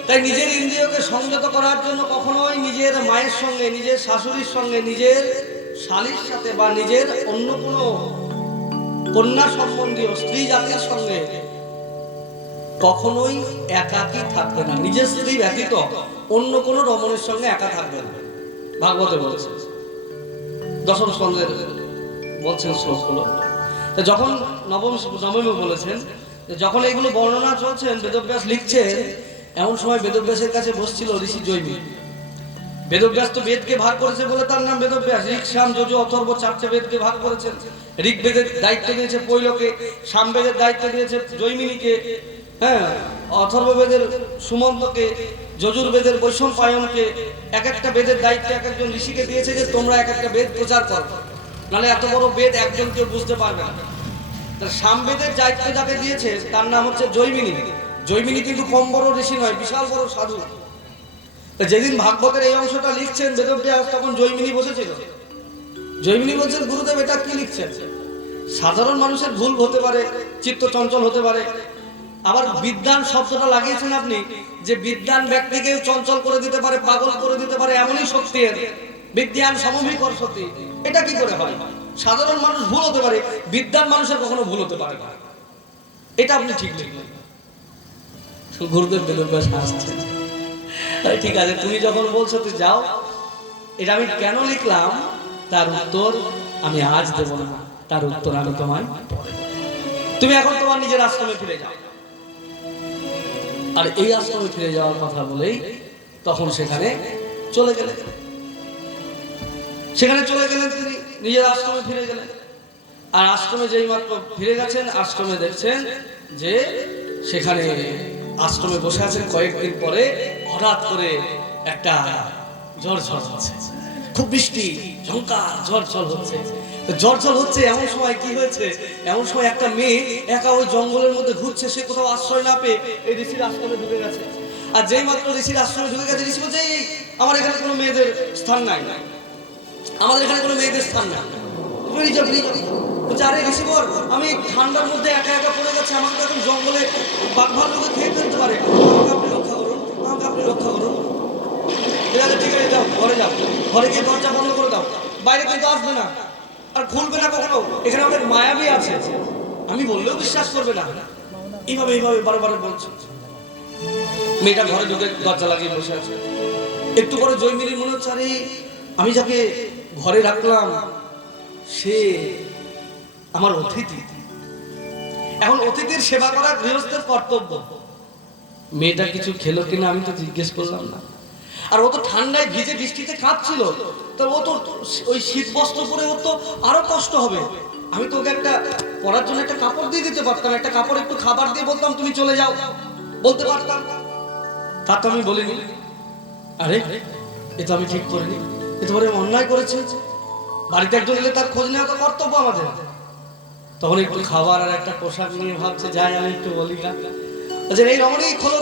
তাই নিজের ইন্দ্রিয়কে সংযত করার জন্য কখনোই নিজের মায়ের সঙ্গে, নিজের শাশুড়ির সঙ্গে, নিজের শালীর সাথে বা নিজের অন্য কোনো কন্যা সম্বন্ধীয় স্ত্রী জাতির সঙ্গে কখনোই একাকী থাকবে না। নিজের স্ত্রী ব্যতীত অন্য কোনো রমণীর সঙ্গে একা থাকবে না। ভাগবতে বলেছে, দশম স্কন্ধের বলছেন শ্লোকগুলো। যখন নবমে বলেছেন, যখন এগুলো বর্ণনা চলছেন, বেদব্যাস লিখছেন, এমন সময় বেদব্যাসের কাছে বসছিল ঋষি জৈমি। বেদব্যাস তো বেদকে ভাগ করেছে বলে তার নাম বেদব্যাস। ঋক, সাম, যজু, অথর্ব 4টে বেদকে ভাগ করেছেন। ঋগ্বেদের দায়িত্ব দিয়েছে পৈলকে, সামবেদের দায়িত্ব দিয়েছে জৈমিনীকে, হ্যাঁ, অথর্ববেদের সুমন্তকে, যজুর্বেদের বৈষম্পায়নকে। এক একটা বেদের দায়িত্ব এক একজন ঋষিকে দিয়েছে যে তোমরা এক একটা বেদ প্রচার করো, নাহলে এত বড় বেদ একজন কেউ বুঝতে পারবে না। সামবেদের দায়িত্ব যাকে দিয়েছে তার নাম হচ্ছে জৈমিনী। জৈমিনী কিন্তু কম বড় ঋষি নয়, বিশাল বড় সাধু। যেদিন ভাগবতের এই অংশটা লিখছেন বেদব্যাস, তখন জৈমিনী বসেছিল। জৈমিনী বলছেন, গুরুদেব এটা কি লিখছেন? সাধারণ মানুষের ভুল হতে পারে, চিত্ত চঞ্চল হতে পারে। আবার বিদ্বান শব্দটা লাগিয়েছেন আপনি, যে বিদ্বান ব্যক্তিকে চঞ্চল করে দিতে পারে, পাগল করে দিতে পারে, এমনই শক্তি এর। বিদ্যান সমভিকর্ষতি, এটা কি করে হয়? সাধারণ মানুষ ভুল হতে পারে, বিদ্বান মানুষের কখনো ভুল হতে পারে না। এটা আপনি ঠিক লিখলেন। গুরুদেব বেদব্যাস হাসছেন। ঠিক আছে, তুমি যখন বলছো তুই যাও। এটা আমি কেন লিখলাম তার উত্তর আমি আজ দেব না, তার উত্তর আমি তোমায় পরে। তুমি এখন তোমার নিজের আশ্রমে ফিরে যাও। আর এই আশ্রমে ফিরে যাওয়ার কথা বলেই তখন সেখানে চলে গেলেন। তিনি নিজের আশ্রমে ফিরে গেলেন। আর আশ্রমে যেই মাত্র ফিরে গেছেন, আশ্রমে দেখছেন যে সেখানে আশ্রমে বসে আছেন। কয়েকদিন পরে হঠাৎ করে একটা ঝড় হচ্ছে, খুব বৃষ্টি, ঝঙ্কার, ঝড় হচ্ছে। এমন সময় কি হয়েছে? এমন সময় একটা মেয়ে একা ওই জঙ্গলের মধ্যে ঘুরছে। সে কোথাও আশ্রয় না পেয়ে এই ঋষির আশ্রমে ঢুকে গেছে। আর যেই মাত্র ঋষির আশ্রমে ঢুকে গেছে, ঋষি বলছে, আমার এখানে কোনো মেয়েদের স্থান নাই, আমাদের এখানে কোনো মেয়েদের স্থান নাই। আরে ঋষিবর, আমি ঠান্ডার মধ্যে একা একা পড়ে গেছে, আমাকে তো এখন জঙ্গলে বাঘ ভাল্লুকে খেয়ে ফেলতে পারে, আমাকে আপনি রক্ষা করুন। ঠিক আছে, যাও, ঘরে যাও, ঘরে গিয়ে দরজা বন্ধ করে দাও, বাইরে কিন্তু আসবে না, আর খুলবে না কখনো। এখানে আমাদের মায়াবী আছে, আমি বললেও বিশ্বাস করবে না। এইভাবে বারে বলছে। মেয়েটা ঘরে ঢুকে দরজা লাগিয়ে বসে আছে। একটু পরে জৈমিনী মনে হচ্ছে, আরে আমি যাকে ঘরে রাখলাম সে আমার অতিথি। এখন অতিথির সেবা করা গৃহস্থের কর্তব্য। মেয়েটা কিছু খেলো কিনা আমি তো জিজ্ঞেস করলাম না। আর ও তো ঠান্ডায় ভিজে বৃষ্টিতে কাঁপছিল, তো ও তো ওই শীত বস্ত্র পরে ওর তো আরো কষ্ট হবে। আমি তো ওকে একটা পরার জন্য একটা কাপড় দিয়ে দিতে পারতাম, একটা কাপড় একটু খাবার দিয়ে বলতাম তুমি চলে যাও, বলতে পারতাম। তা তো আমি বলিনি। আরে এ তো আমি ঠিক করিনি, এ তো বলে অন্যায় করেছে। বাড়িতে একজন এলে তার খোঁজ নেওয়া তো কর্তব্য আমাদের। তখন একটু খাবার আর একটা পোশাক নিয়ে ভাবছে, যাই আমি একটু বলি না। এই রমণী, খোলো।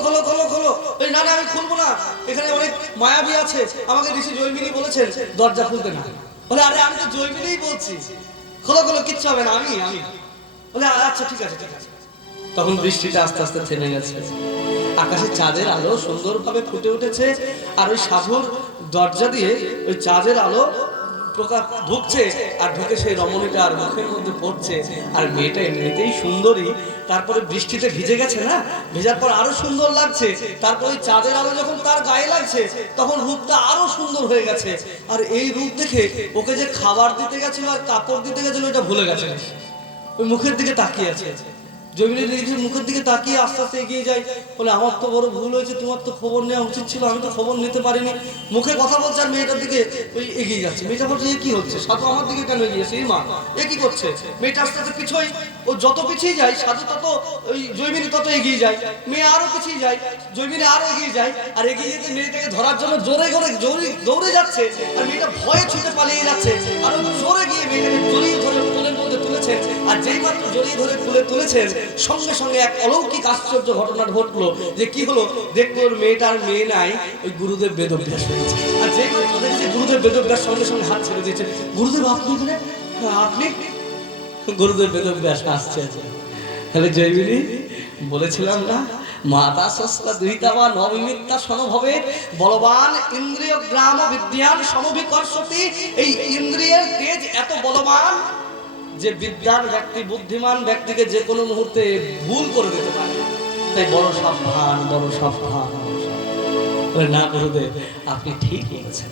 এই না, আমি খুলবো না, এখানে অনেক মায়াবী আছে, আমাকে ঋষি জৈমিনী বলেছেন দরজা খুলতে না। বলে, আরে আমি তো জৈমিনীই বলছি, খোলো, কিচ্ছু হবে না, আমি বলে, আচ্ছা ঠিক আছে। তখন বৃষ্টিটা আস্তে আস্তে থেমে গেছে। আকাশে চাঁদের আলো সুন্দরভাবে ফুটে উঠেছে। আর ওই সাধুর দরজা দিয়ে ওই চাঁদের আলো প্রকাশ ঢুকছে আর ঢুকে সেই রমণীটা আর মুখের মধ্যে পড়ছে। আর মেয়েটা এমনিতেই সুন্দরী, তারপরে বৃষ্টিতে ভিজে গেছে না, ভেজার পর আরো সুন্দর লাগছে। তারপরে চাঁদের আলো যখন তার গায়ে লাগছে তখন রূপটা আরো সুন্দর হয়ে গেছে। আর এই রূপ দেখে ওকে যে খাবার দিতে গেছিল আর কাপড় দিতে গেছিল এটা ভুলে গেছে, ওই মুখের দিকে তাকিয়ে আছে। জমিনী দেখে মুখের দিকে তাকিয়ে আস্তে আস্তে এগিয়ে যায়, বলে আমার তো বড় ভুল হয়েছে, তোমার তো খবর নেওয়া উচিত ছিল, আমি তো খবর নিতে পারিনি। মুখে কথা বলছে আর মেয়েটার দিকে ওই এগিয়ে যাচ্ছে। মেয়েটা বলছে এ কি হচ্ছে, সাধু আমার দিকে কেন এগিয়ে যাচ্ছে, এই মা এ কি করছে। মেয়েটা আস্তে আস্তে পিছোই, ও যত পিছিয়ে যায় সাধু তত ওই জৈমিনী তত এগিয়ে যায়। মেয়ে আরো পিছিয়ে যায়, জৈমিনী আরো এগিয়ে যায়। আর এগিয়ে যেতে মেয়েটাকে ধরার জন্য জোরে করে দৌড়ে যাচ্ছে, আর মেয়েটা ভয়ে ছুটে পালিয়ে যাচ্ছে। আরো জোরে গিয়ে মেয়েটাকে জড়িয়ে ধরে কোলের মধ্যে তুলেছেন। আর যেই মাত্র জড়িয়ে ধরে খুলে তুলেছেন সঙ্গে সঙ্গে এক অলৌকিক আশ্চর্য ঘটনা ঘটলো। যে কি হলো, দেখলো ওর মেয়েটার মেয়ে নাই, ওই গুরুদেব বেদব্যাস হয়েছে। আর যেই মাত্র দেখেছে গুরুদেব বেদব্যাস সঙ্গে সঙ্গে হাত ছেড়ে দিয়েছে। গুরুদেব আপনি এখানে, আপনি? গুরুদেব বেদব্যাস আসছে। তাহলে জৈমিনী বলেছিলাম না, মাতা সস্তা দুহিতাবা নবিমিত্তা সমভবে বলবান ইন্দ্রিয় গ্রাম বিদ্যান সমভিকর্ষতি। এই ইন্দ্রিয়ের তেজ এত বলবান যে বিদ্যান ব্যক্তি, বুদ্ধিমান ব্যক্তিকে যে কোনো মুহূর্তে ভুল করে দিতে পারে। তাই বড় সাবধান, বড় সাবধান। না গুরুদেব আপনি ঠিক বলেছেন।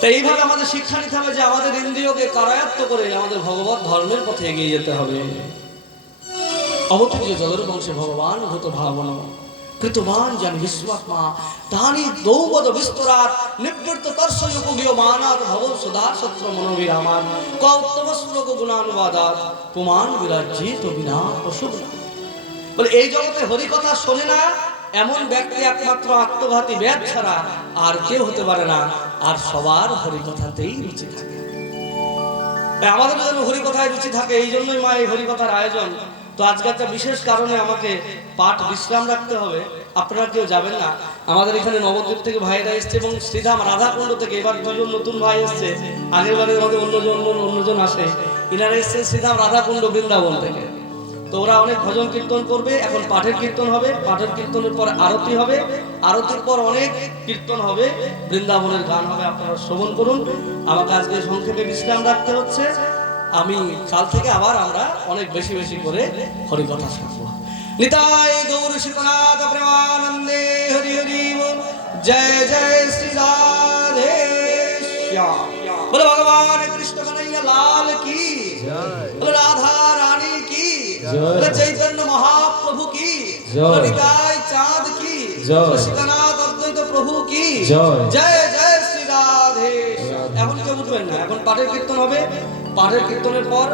তাই এইভাবে আমাদের শিক্ষা নিতে হবে যে আমাদের ইন্দ্রিয়কে কারায়ত্ত করে আমাদের ভগবত ধর্মের পথে এগিয়ে যেতে হবে। অবতীর্য জলের বংশে ভগবান ভূত ভাবন কৃতবান জানি বিশ্বআত্মা তানি দৌবদ বিস্তরাত নিবৃত্ত তর্ষয় উপগীয় মানাত ভব সদা সত্র মনোবিরামান কৌত্তম শ্লোক গুণানুবাদাত পুমান বিরাজিত বিনা অশুভনা। বলে এই জগতে হরি কথা শোনে না এমন ব্যক্তি একমাত্র আত্মঘাতী ব্যাধ ছাড়া আর কেউ হতে পারে না। আর সবার হরি কথাতেই রুচি থাকে। আমাদের যেন হরি কথায় রুচি থাকে, এই জন্যই মা এই হরি কথার আয়োজন। তো আজকে একটা বিশেষ কারণে আমাকে পাঠ বিশ্রাম রাখতে হবে, আপনারা কেউ যাবেন না। আমাদের এখানে নবদ্বীপ থেকে ভাইরা এসছে এবং শ্রীধাম রাধাকুণ্ড থেকে এবার দুজন নতুন ভাই এসছে। আগের বারে আমাদের অন্যজন আসে, ইনারা এসছেন শ্রীধাম রাধাকুণ্ড বৃন্দাবন থেকে। তো ওরা অনেক ভজন কীর্তন করবে। এখন পাঠের কীর্তন হবে, পাঠের কীর্তনের পর আরতি হবে, আরতির পর অনেক কীর্তন হবে, বৃন্দাবনের গান হবে, আপনারা শ্রবণ করুন। আমাকে আজকে সংক্ষেপে বিশ্রাম রাখতে হচ্ছে। আমি কাল থেকে আবার আমরা অনেক বেশি বেশি করে হরিকথা শুনবো। নিতাই গৌর সীতানাথ প্রেমানন্দে হরি হরি বল। জয় জয় শ্রী রাধে শ্যাম। বলে ভগবান কৃষ্ণ কন্হैया লাল কি, বলে রাধা রানী কি, বলে চৈতন্য মহাপ্রভু কি, বলে নিতাই চাঁদ কি, বলে সীতানাথ অদ্বৈত প্রভু কি। জয় জয় শ্রী রাধে। এখন কেউ উঠবেন না, এখন পাঠের কীর্তন হবে। পাঠের কীর্তনের পর